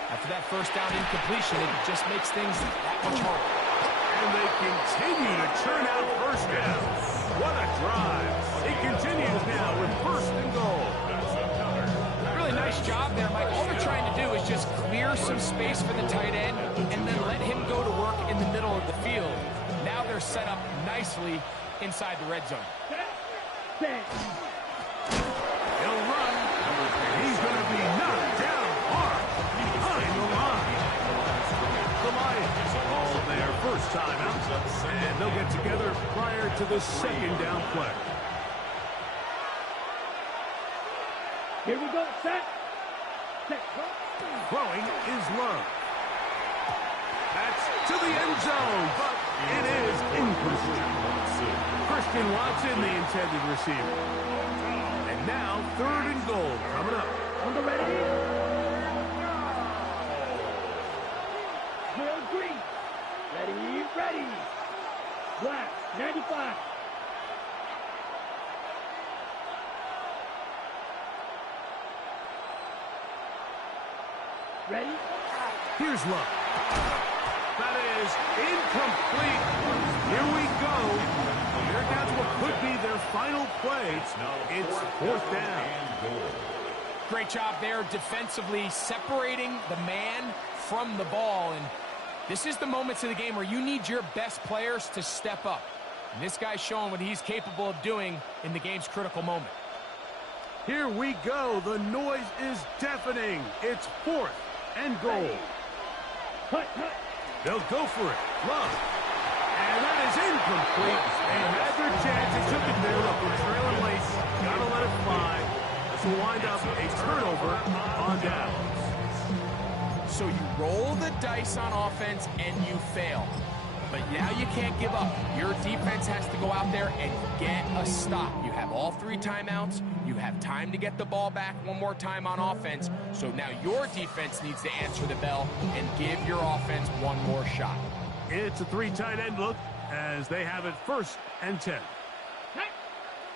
after that 1st down incompletion, it just makes things that much harder. And they continue to churn out 1st down. What a drive. It continues now with 1st and goal. Really nice job there, Mike. All they're trying to do is just clear some space for the tight end and then let him go to work in the middle of the field. Now they're set up nicely inside the red zone. He'll run. He's going to be knocked down hard behind the line. The Lions call their 1st time out, and they'll get together prior to the 2nd down play. Here we go, set. Set. Throwing is Love. That's to the end zone, but it is incomplete. Christian Watson, the intended receiver. And now 3rd and goal coming up. On the ready. Will Green. Ready, ready. Black, 95. Ready? Here's Love. That is incomplete. Here we go. They're down to what could be their final play. It's 4th down. Great job there defensively, separating the man from the ball. And this is the moments of the game where you need your best players to step up. And this guy's showing what he's capable of doing in the game's critical moment. Here we go. The noise is deafening. It's 4th and goal. Hut, hut. They'll go for it. Love. And that is incomplete. They had their chance. They took it there. Look, we're trailing late. Got to let it fly. This will wind up a turnover on downs. So you roll the dice on offense and you fail. But now you can't give up. Your defense has to go out there and get a stop. You have all 3 timeouts. You have time to get the ball back one more time on offense. So now your defense needs to answer the bell and give your offense one more shot. It's a 3 tight end look as they have it 1st and 10.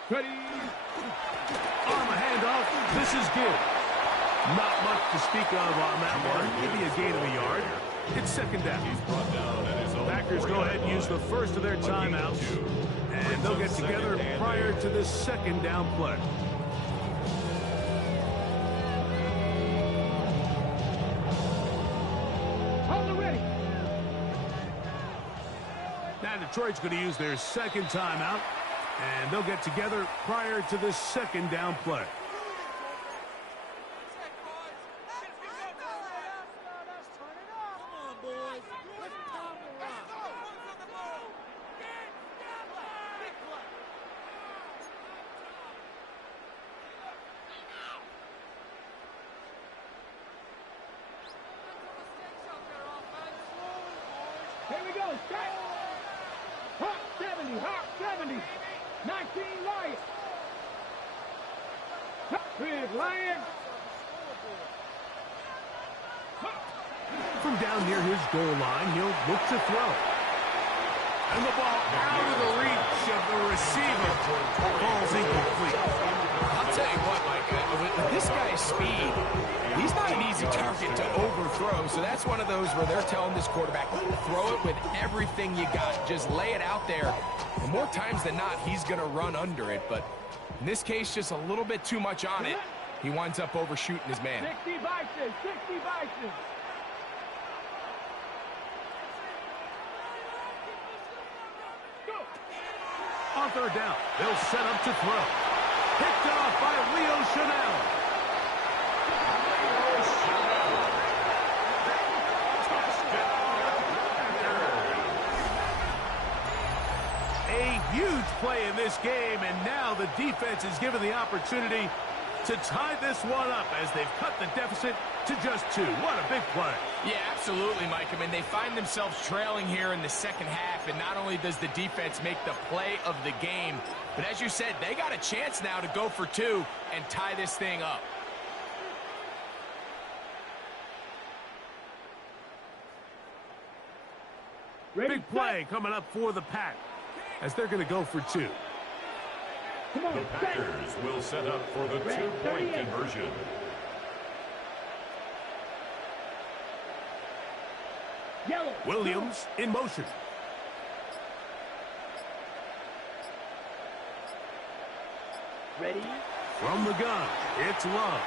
Ready. On the handoff, this is good. Not much to speak of on that one. Maybe a gain of a yard. It's 2nd down. He's brought down at his own Back Packers go ahead and use the first of their timeouts. And they'll get together prior to this second down play. Hold it ready. Now Detroit's going to use their second timeout. And they'll get together prior to this second down play. Here we go, start. Hot 70, hot 70. 19 Lions. Big Lions. From down near his goal line, he'll look to throw. And the ball out of the reach of the receiver. Ball's incomplete. I'll tell you what, Mike, with this guy's speed, he's not an easy target to overthrow. So that's one of those where they're telling this quarterback, throw it with everything you got. Just lay it out there. And more times than not, he's going to run under it. But in this case, just a little bit too much on it. He winds up overshooting his man. 60 Bison, 60 Bison. On third down, they'll set up to throw. Picked off by Leo Chanel. A huge play in this game, and now the defense is given the opportunity to tie this one up as they've cut the deficit to just 2. What a big play. Yeah, absolutely, Mike. I mean, they find themselves trailing here in the second half, and not only does the defense make the play of the game, but as you said, they got a chance now to go for 2 and tie this thing up. Big play coming up for the Pack as they're going to go for 2. Come on, The Packers will set up for the 2-point conversion. Yellow. Williams in motion. Ready? From the gun, it's Love.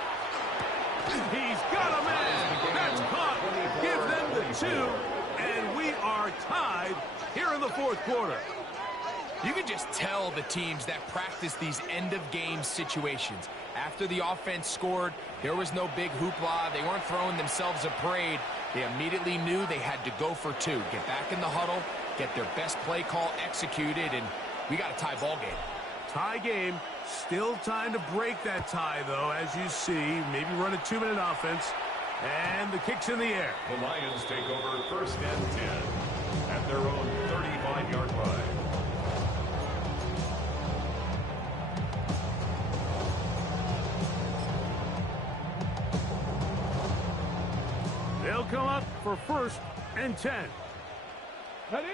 He's got a man. That's caught. Give them the 2, and we are tied here in the fourth quarter. You can just tell the teams that practice these end-of-game situations. After the offense scored, there was no big hoopla. They weren't throwing themselves a parade. They immediately knew they had to go for 2. Get back in the huddle, get their best play call executed, and we got a tie ball game. Tie game. Still time to break that tie, though, as you see. Maybe run a 2-minute offense. And the kick's in the air. The Lions take over first and 10 at their own 35-yard line. They'll come up for first and 10. Ready?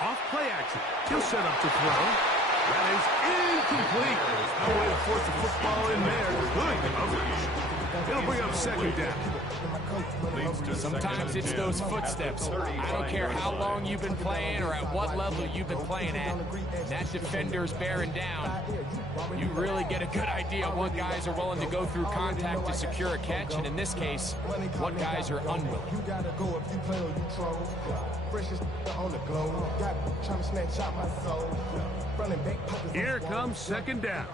Off play action. He'll set up to throw. That is incomplete. No way to force the football in there. Good coverage. It'll bring up second down. Sometimes it's those footsteps. I don't care how long you've been playing or at what level you've been playing at. That defender's bearing down. You really get a good idea of what guys are willing to go through contact to secure a catch, and in this case, what guys are unwilling. You gotta go if you play or you troll. Freshest on the globe. Got trying to snatch out my soul. Running back pockets. Here comes second down.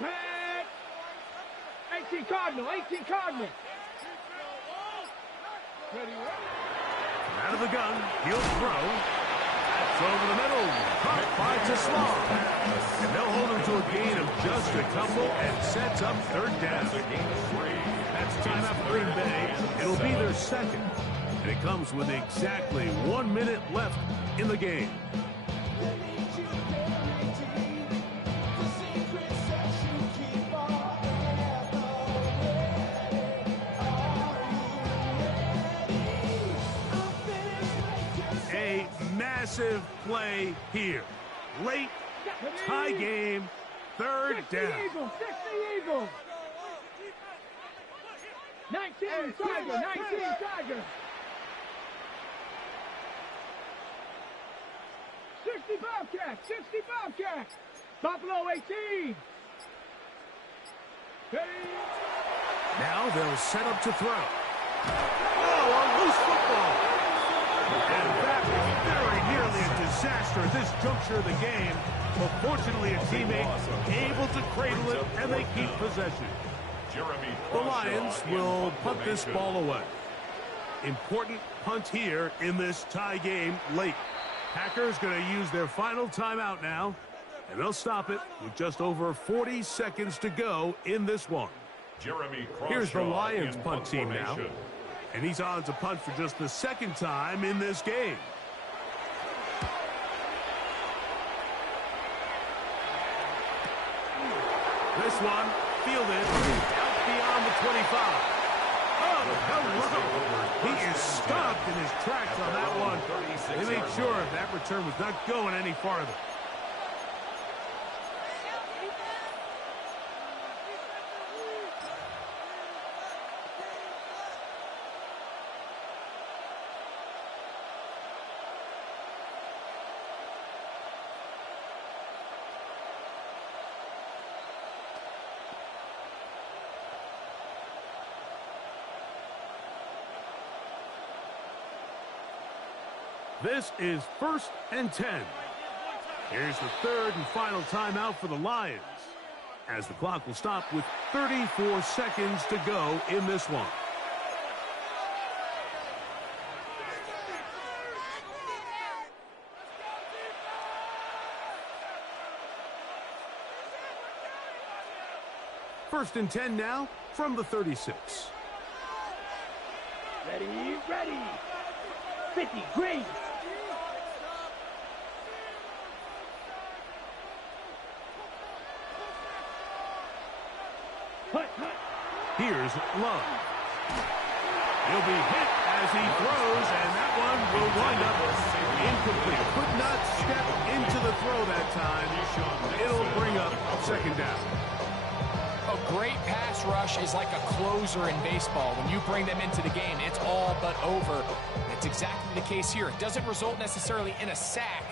Red. 18 Cardinal, 18 Cardinal. Ready, ready. Out of the gun, he'll throw. That's over the middle. Caught by Tesla. And they'll hold him to a gain of just a couple and sets up third down. That's timeout for Green Bay. It'll be their second. And it comes with exactly 1 minute left in the game. A massive play here. Late tie game, third 60 down. Eagles, 60 Eagles. 19 Tiger, 19 Tiger. 60 Bobcat, 60 Bobcat. Buffalo 18. Now they'll set up to throw. Oh, a loose football. And that was very nearly a disaster at this juncture of the game. But fortunately, a teammate able to cradle it, and they keep possession. The Lions will punt this ball away. Important punt here in this tie game late. Packers going to use their final timeout now, and they'll stop it with just over 40 seconds to go in this one. Here's the Lions punt team now, and he's on to punt for just the second time in this game. This one fielded out beyond the 25. Oh, hello. He is stopped in his tracks on that one. They made sure that return was not going any farther. This is 1st and 10. Here's the third and final timeout for the Lions, as the clock will stop with 34 seconds to go in this one. First and 10 now from the 36. Ready, ready. 50, green. Here's Love. He'll be hit as he throws, and that one will wind up incomplete. Could not step into the throw that time. It'll bring up second down. A great pass rush is like a closer in baseball. When you bring them into the game, it's all but over. That's exactly the case here. It doesn't result necessarily in a sack,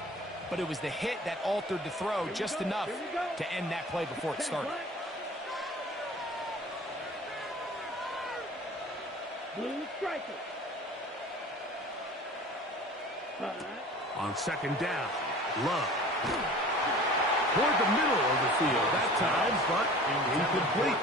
but it was the hit that altered the throw just enough to end that play before it started. Blue striker. On second down, Love. Toward the middle of the field that time, but incomplete.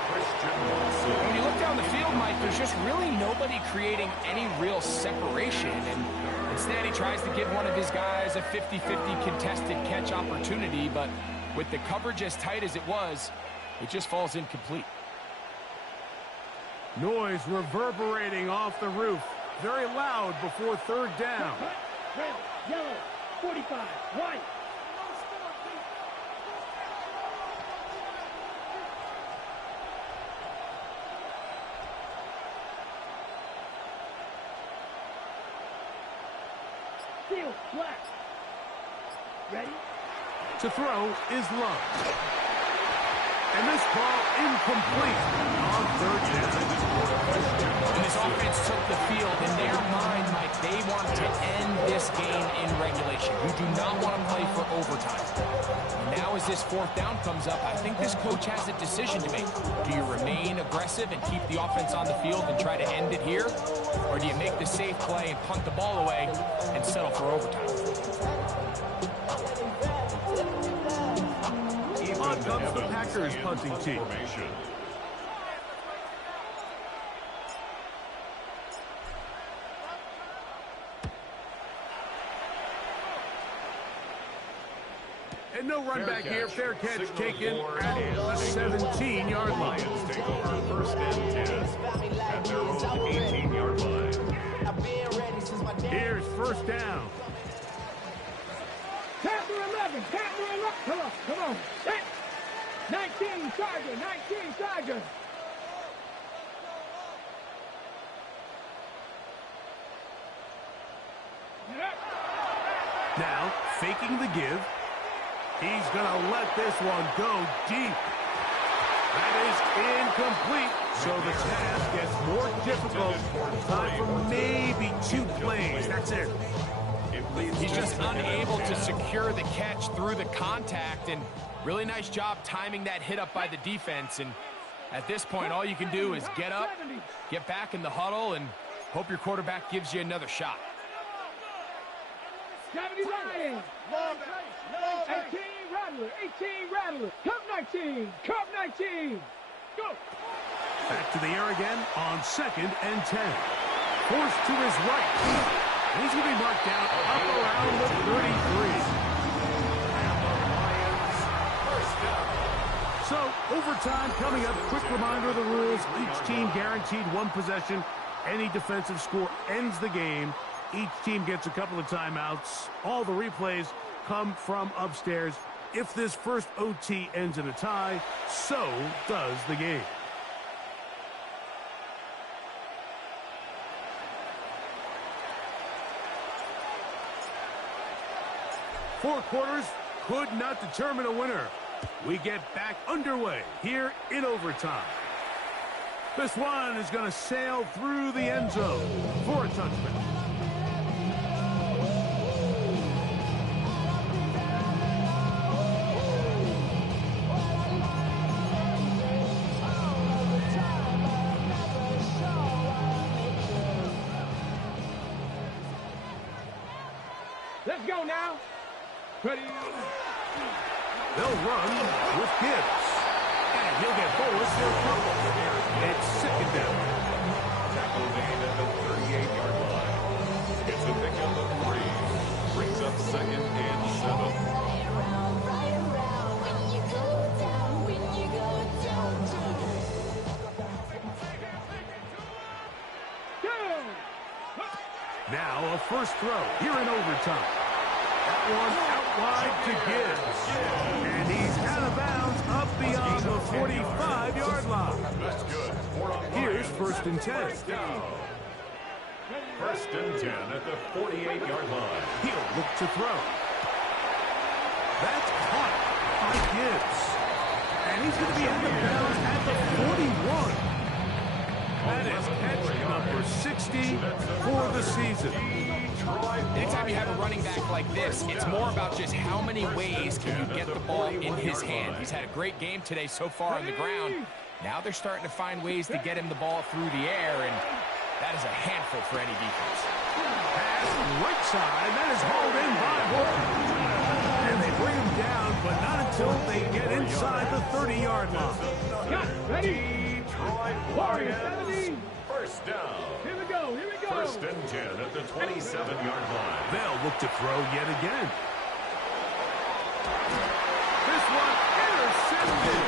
When you look down the field, Mike, there's just really nobody creating any real separation. And instead, he tries to give one of his guys a 50-50 contested catch opportunity. But with the coverage as tight as it was, it just falls incomplete. Noise reverberating off the roof. Very loud before third down. Red, yellow, 45, white. Field, black. Ready? To throw is Love. And this ball incomplete on third down. And this offense took the field. In their mind, Mike, they want to end this game in regulation. You do not want to play for overtime. And now as this fourth down comes up, I think this coach has a decision to make. Do you remain aggressive and keep the offense on the field and try to end it here? Or do you make the safe play and punt the ball away and settle for overtime? On comes the Packers punting team. And no run back here. Fair catch taken at the 17-yard line. Lions take over first and 10 at their own 18-yard line. Here's first down. Captain 11, Captain 11. Come on. Set. 19 Tiger, 19 Tiger. Now, faking the give. He's going to let this one go deep. That is incomplete. So the task gets more difficult. Time for maybe 2 plays. That's it. He's just unable to secure the catch through the contact, and really nice job timing that hit up by the defense. And at this point, all you can do is get up, get back in the huddle, and hope your quarterback gives you another shot. 70 Lions. 18 Rattler. 18 Rattler. Cup 19. Cup 19. Go. Back to the air again on 2nd and 10. Forced to his right. He's going to be marked down up around the 33. So, overtime coming up. Quick reminder of the rules. Each team guaranteed 1 possession. Any defensive score ends the game. Each team gets a couple of timeouts. All the replays come from upstairs. If this first OT ends in a tie, so does the game. Four quarters could not determine a winner. We get back underway here in overtime. This one is going to sail through the end zone for a touchdown. Let's go now. Ready? They'll run with Gibbs. And he'll get Bolus for a fumble. It's 2nd down. Tackle made at the 38-yard line. It's a pickup of 3. Brings up 2nd and 7. Now a first throw here in overtime. That one out wide to Gibbs. And he's out of bounds up beyond the 45-yard line. That's good. Here's 1st and 10. 1st and 10 at the 48-yard line. He'll look to throw. That's caught by Gibbs. And he's going to be out of bounds at the 41. That is catch number 60 for the season. Anytime you have a running back like this, it's more about just how many ways can you get the ball in his hand. He's had a great game today so far on the ground. Now they're starting to find ways to get him the ball through the air, and that is a handful for any defense. Pass right side. That is hauled in by Ward. And they bring him down, but not until they get inside the 30-yard line. Ready? Warrior 70. 1st down. Here we go. Here we go. 1st and 10 at the 27-yard line. They'll look to throw yet again. This one intercepted.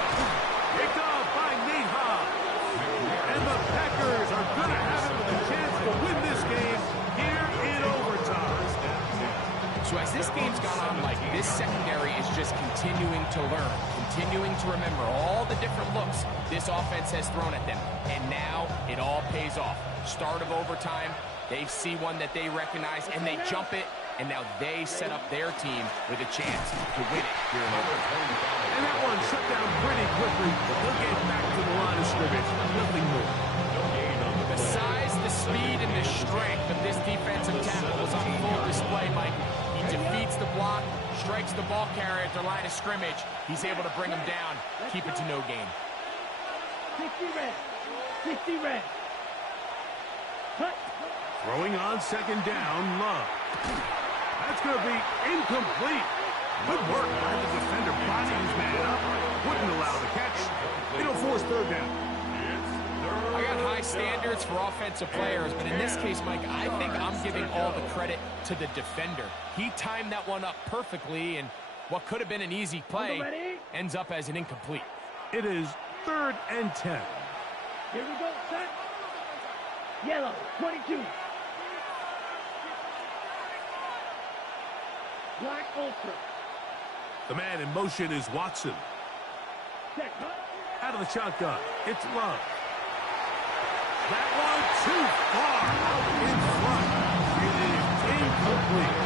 Picked off by Nate Hobb. And the Packers are going to have it with a chance to win this game here in overtime. So as this game's gone on, like, this secondary is just continuing to learn, continuing to remember all the different looks this offense has thrown at them. And now it all pays off. Start of overtime, they see one that they recognize, and they jump it, and now they set up their team with a chance to win it here in overtime. And that one shut down pretty quickly. They'll get back to the line of scrimmage. Nothing more. The size, the speed, and the strength of this defensive tackle was on full display, Mike. He defeats the block, strikes the ball carrier at the line of scrimmage. He's able to bring him down, keep it to no gain. 60 red. 60 red. Cut. Throwing on 2nd down, Love. That's going to be incomplete. Good work by the defender binding his man up. Wouldn't allow the catch. It'll force 3rd down. I got high standards for offensive players, but in this case, Mike, I think I'm giving all the credit to the defender. He timed that one up perfectly, and what could have been an easy play ends up as an incomplete. It is 3rd and 10. Here we go, set. Yellow, 22. Black ultra. The man in motion is Watson. Set, cut. Out of the shotgun, it's Love. That one too far out in front. It is incomplete.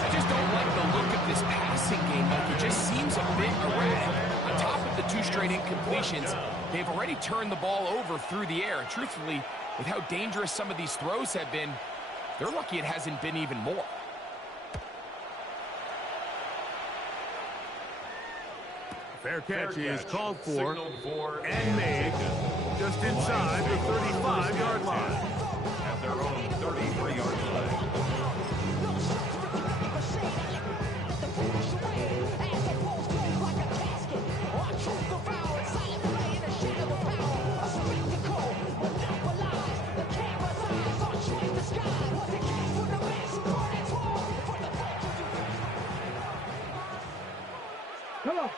I just don't like the look of this passing game, Mike. It just seems a bit erratic. On top of the 2 straight incompletions, They've already turned the ball over through the air. And truthfully, with how dangerous some of these throws have been, they're lucky it hasn't been even more. Fair catch is called for Signaled for and made just inside the 35-yard line. At their own 33-yard line.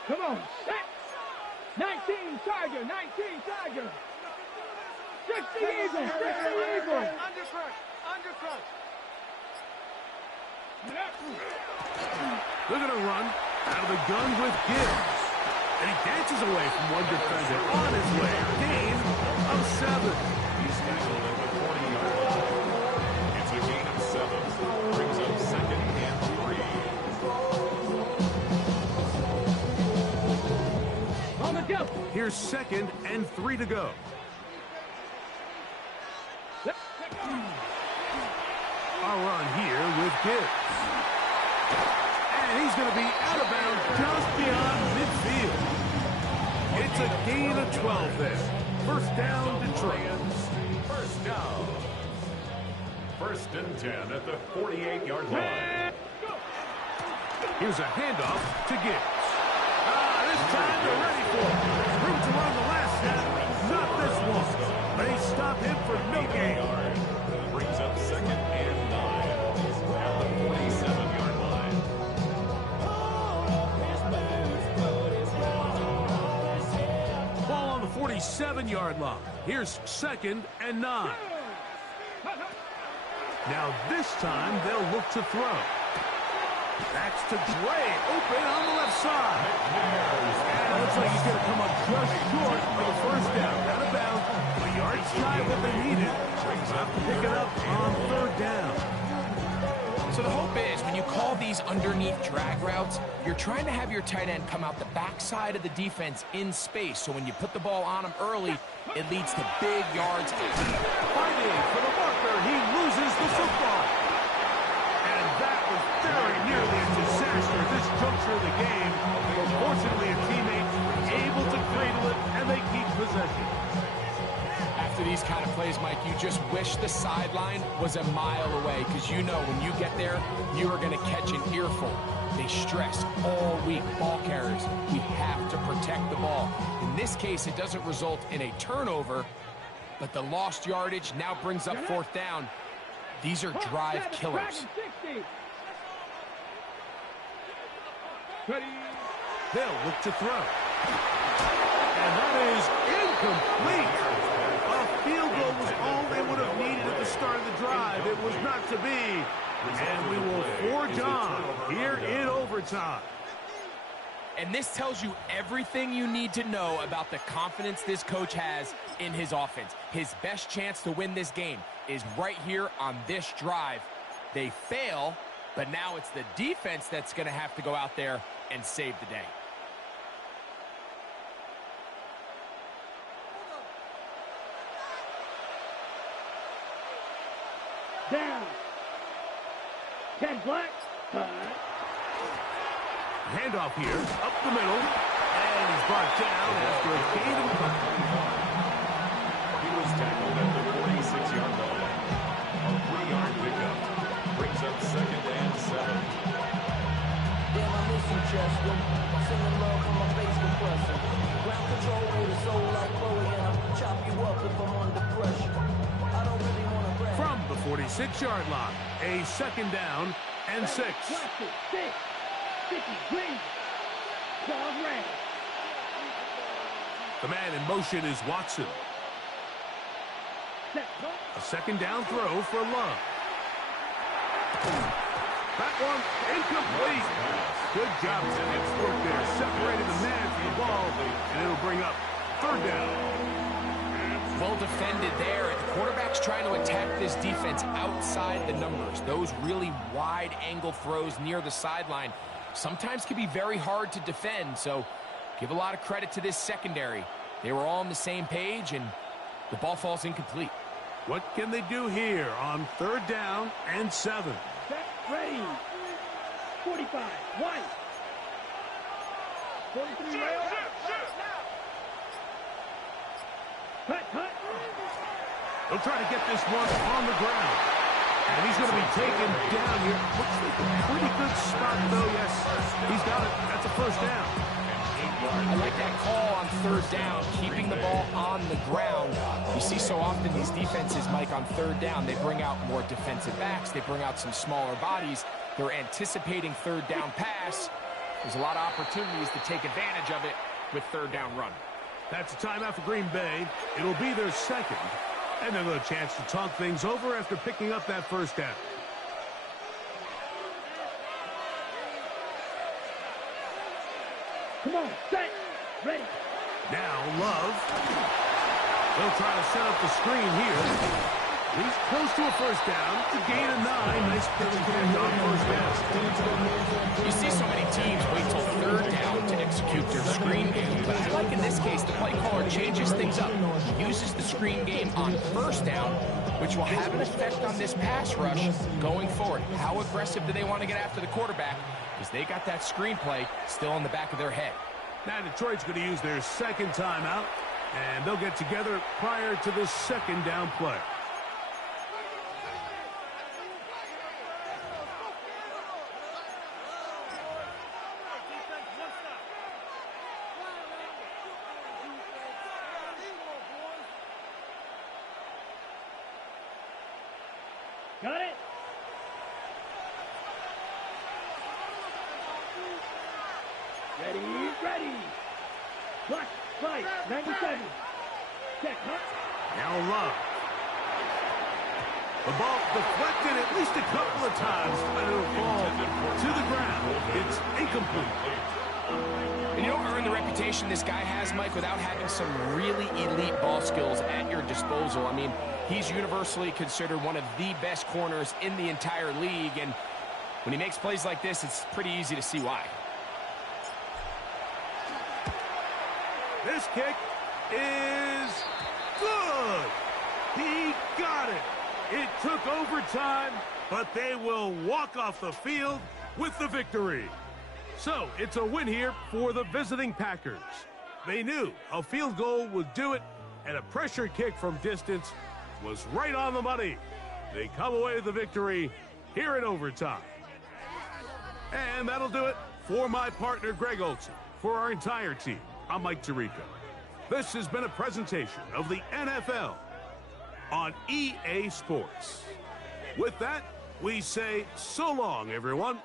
Come on, set. 19 Tiger, 19 Tiger. 60 Eagle, 60 Eagle. Undercrush. They're going to run out of the gun with Gibbs. And he dances away from one defender on his way. Gain of 7. He's tackled at the 40-yard line. It's a gain of 7. Brings up second and 3. On the go. Here's 2nd and 3 to go. A run here with Gibbs. And he's going to be out of bounds just beyond midfield. It's a gain of 12 there. First down, Detroit. First down. 1st and 10 at the 48-yard line. Here's a handoff to Gibbs. This time they're ready for it. Room to run the last snap. Not this one. They stop him for no gain. Brings up 2nd and 9 at the 47-yard line. Ball on the 47-yard line. Here's 2nd and 9. Now this time they'll look to throw. That's to Gray, open on the left side. And it looks like he's going to come up just short for the first down. Out of bounds, a yard shy of what they needed. Have to pick it up on 3rd down. So the hope is when you call these underneath drag routes, you're trying to have your tight end come out the backside of the defense in space. So when you put the ball on him early, it leads to big yards. Fighting for the marker, he loses the football. And that was very nearly a disaster at this juncture of the game. But fortunately, a teammate able to cradle it, and they keep possession. After these kind of plays, Mike, you just wish the sideline was a mile away, because you know when you get there, you are going to catch an earful. They stress all week, ball carriers. We have to protect the ball. In this case, it doesn't result in a turnover, but the lost yardage now brings up 4th down. These are drive killers. They'll look to throw. And that is incomplete. A field goal was all they would have needed at the start of the drive. It was not to be. And we will forge on here in overtime. And this tells you everything you need to know about the confidence this coach has in his offense. His best chance to win this game is right here on this drive. They fail, but now it's the defense that's going to have to go out there and save the day. Down. 10 Black. Handoff here, up the middle, and he's brought down after a gain of a couple. He was tackled at the 46-yard line. A 3-yard pickup. Brings up 2nd and 7. Damn, I miss you, Chester. Sending love from my face compressor. Ground control with a soul like Chloe, and I'll chop you up if I'm under pressure. I don't really want to brag. From the 46-yard line, a 2nd down and 6. The man in motion is Watson. A 2nd down throw for Love. That one incomplete. Good job, Timmons. Work there. Separated the man from the ball, and it'll bring up 3rd down. Well defended there. The quarterback's trying to attack this defense outside the numbers. Those really wide angle throws near the sideline sometimes can be very hard to defend, so give a lot of credit to this secondary. They were all on the same page, and the ball falls incomplete. What can they do here on 3rd down and 7? Set, ready. 45, White. 43, rail. Cut. They'll try to get this one on the ground. And he's going to be taken down here. Looks like a pretty good spot, though. Yes, he's got it. That's a 1st down. I like that call on 3rd down, keeping the ball on the ground. You see so often these defenses, Mike, on 3rd down, they bring out more defensive backs. They bring out some smaller bodies. They're anticipating 3rd down pass. There's a lot of opportunities to take advantage of it with 3rd down run. That's a timeout for Green Bay. It'll be their 2nd. And they'll have a chance to talk things over after picking up that 1st down. Come on, set, ready. Now Love. They'll try to set up the screen here. He's close to a 1st down. It's a gain of 9. Nice hand on 1st down. You see so many teams wait till 3rd down to execute their screen game, but I like in this case the play caller changes things up. He uses the screen game on 1st down, which will have an effect on this pass rush going forward. How aggressive do they want to get after the quarterback? Because they got that screen play still in the back of their head. Now Detroit's going to use their 2nd timeout, and they'll get together prior to the 2nd down play. Got it. Ready. Block, right, 97. Check, huh? Now Love. The ball deflected at least a couple of times, but it'll fall to the ground. It's incomplete. And you don't earn the reputation this guy has, Mike, without having some really elite ball skills at your disposal. I mean, he's universally considered one of the best corners in the entire league, and when he makes plays like this, it's pretty easy to see why. This kick is good. He got it. It took overtime, but they will walk off the field with the victory. So it's a win here for the visiting Packers. They knew a field goal would do it, and a pressure kick from distance was right on the money. They come away with the victory here in overtime. And that'll do it for my partner, Greg Olson. For our entire team, I'm Mike Tirico. This has been a presentation of the NFL on EA Sports. With that, we say so long, everyone.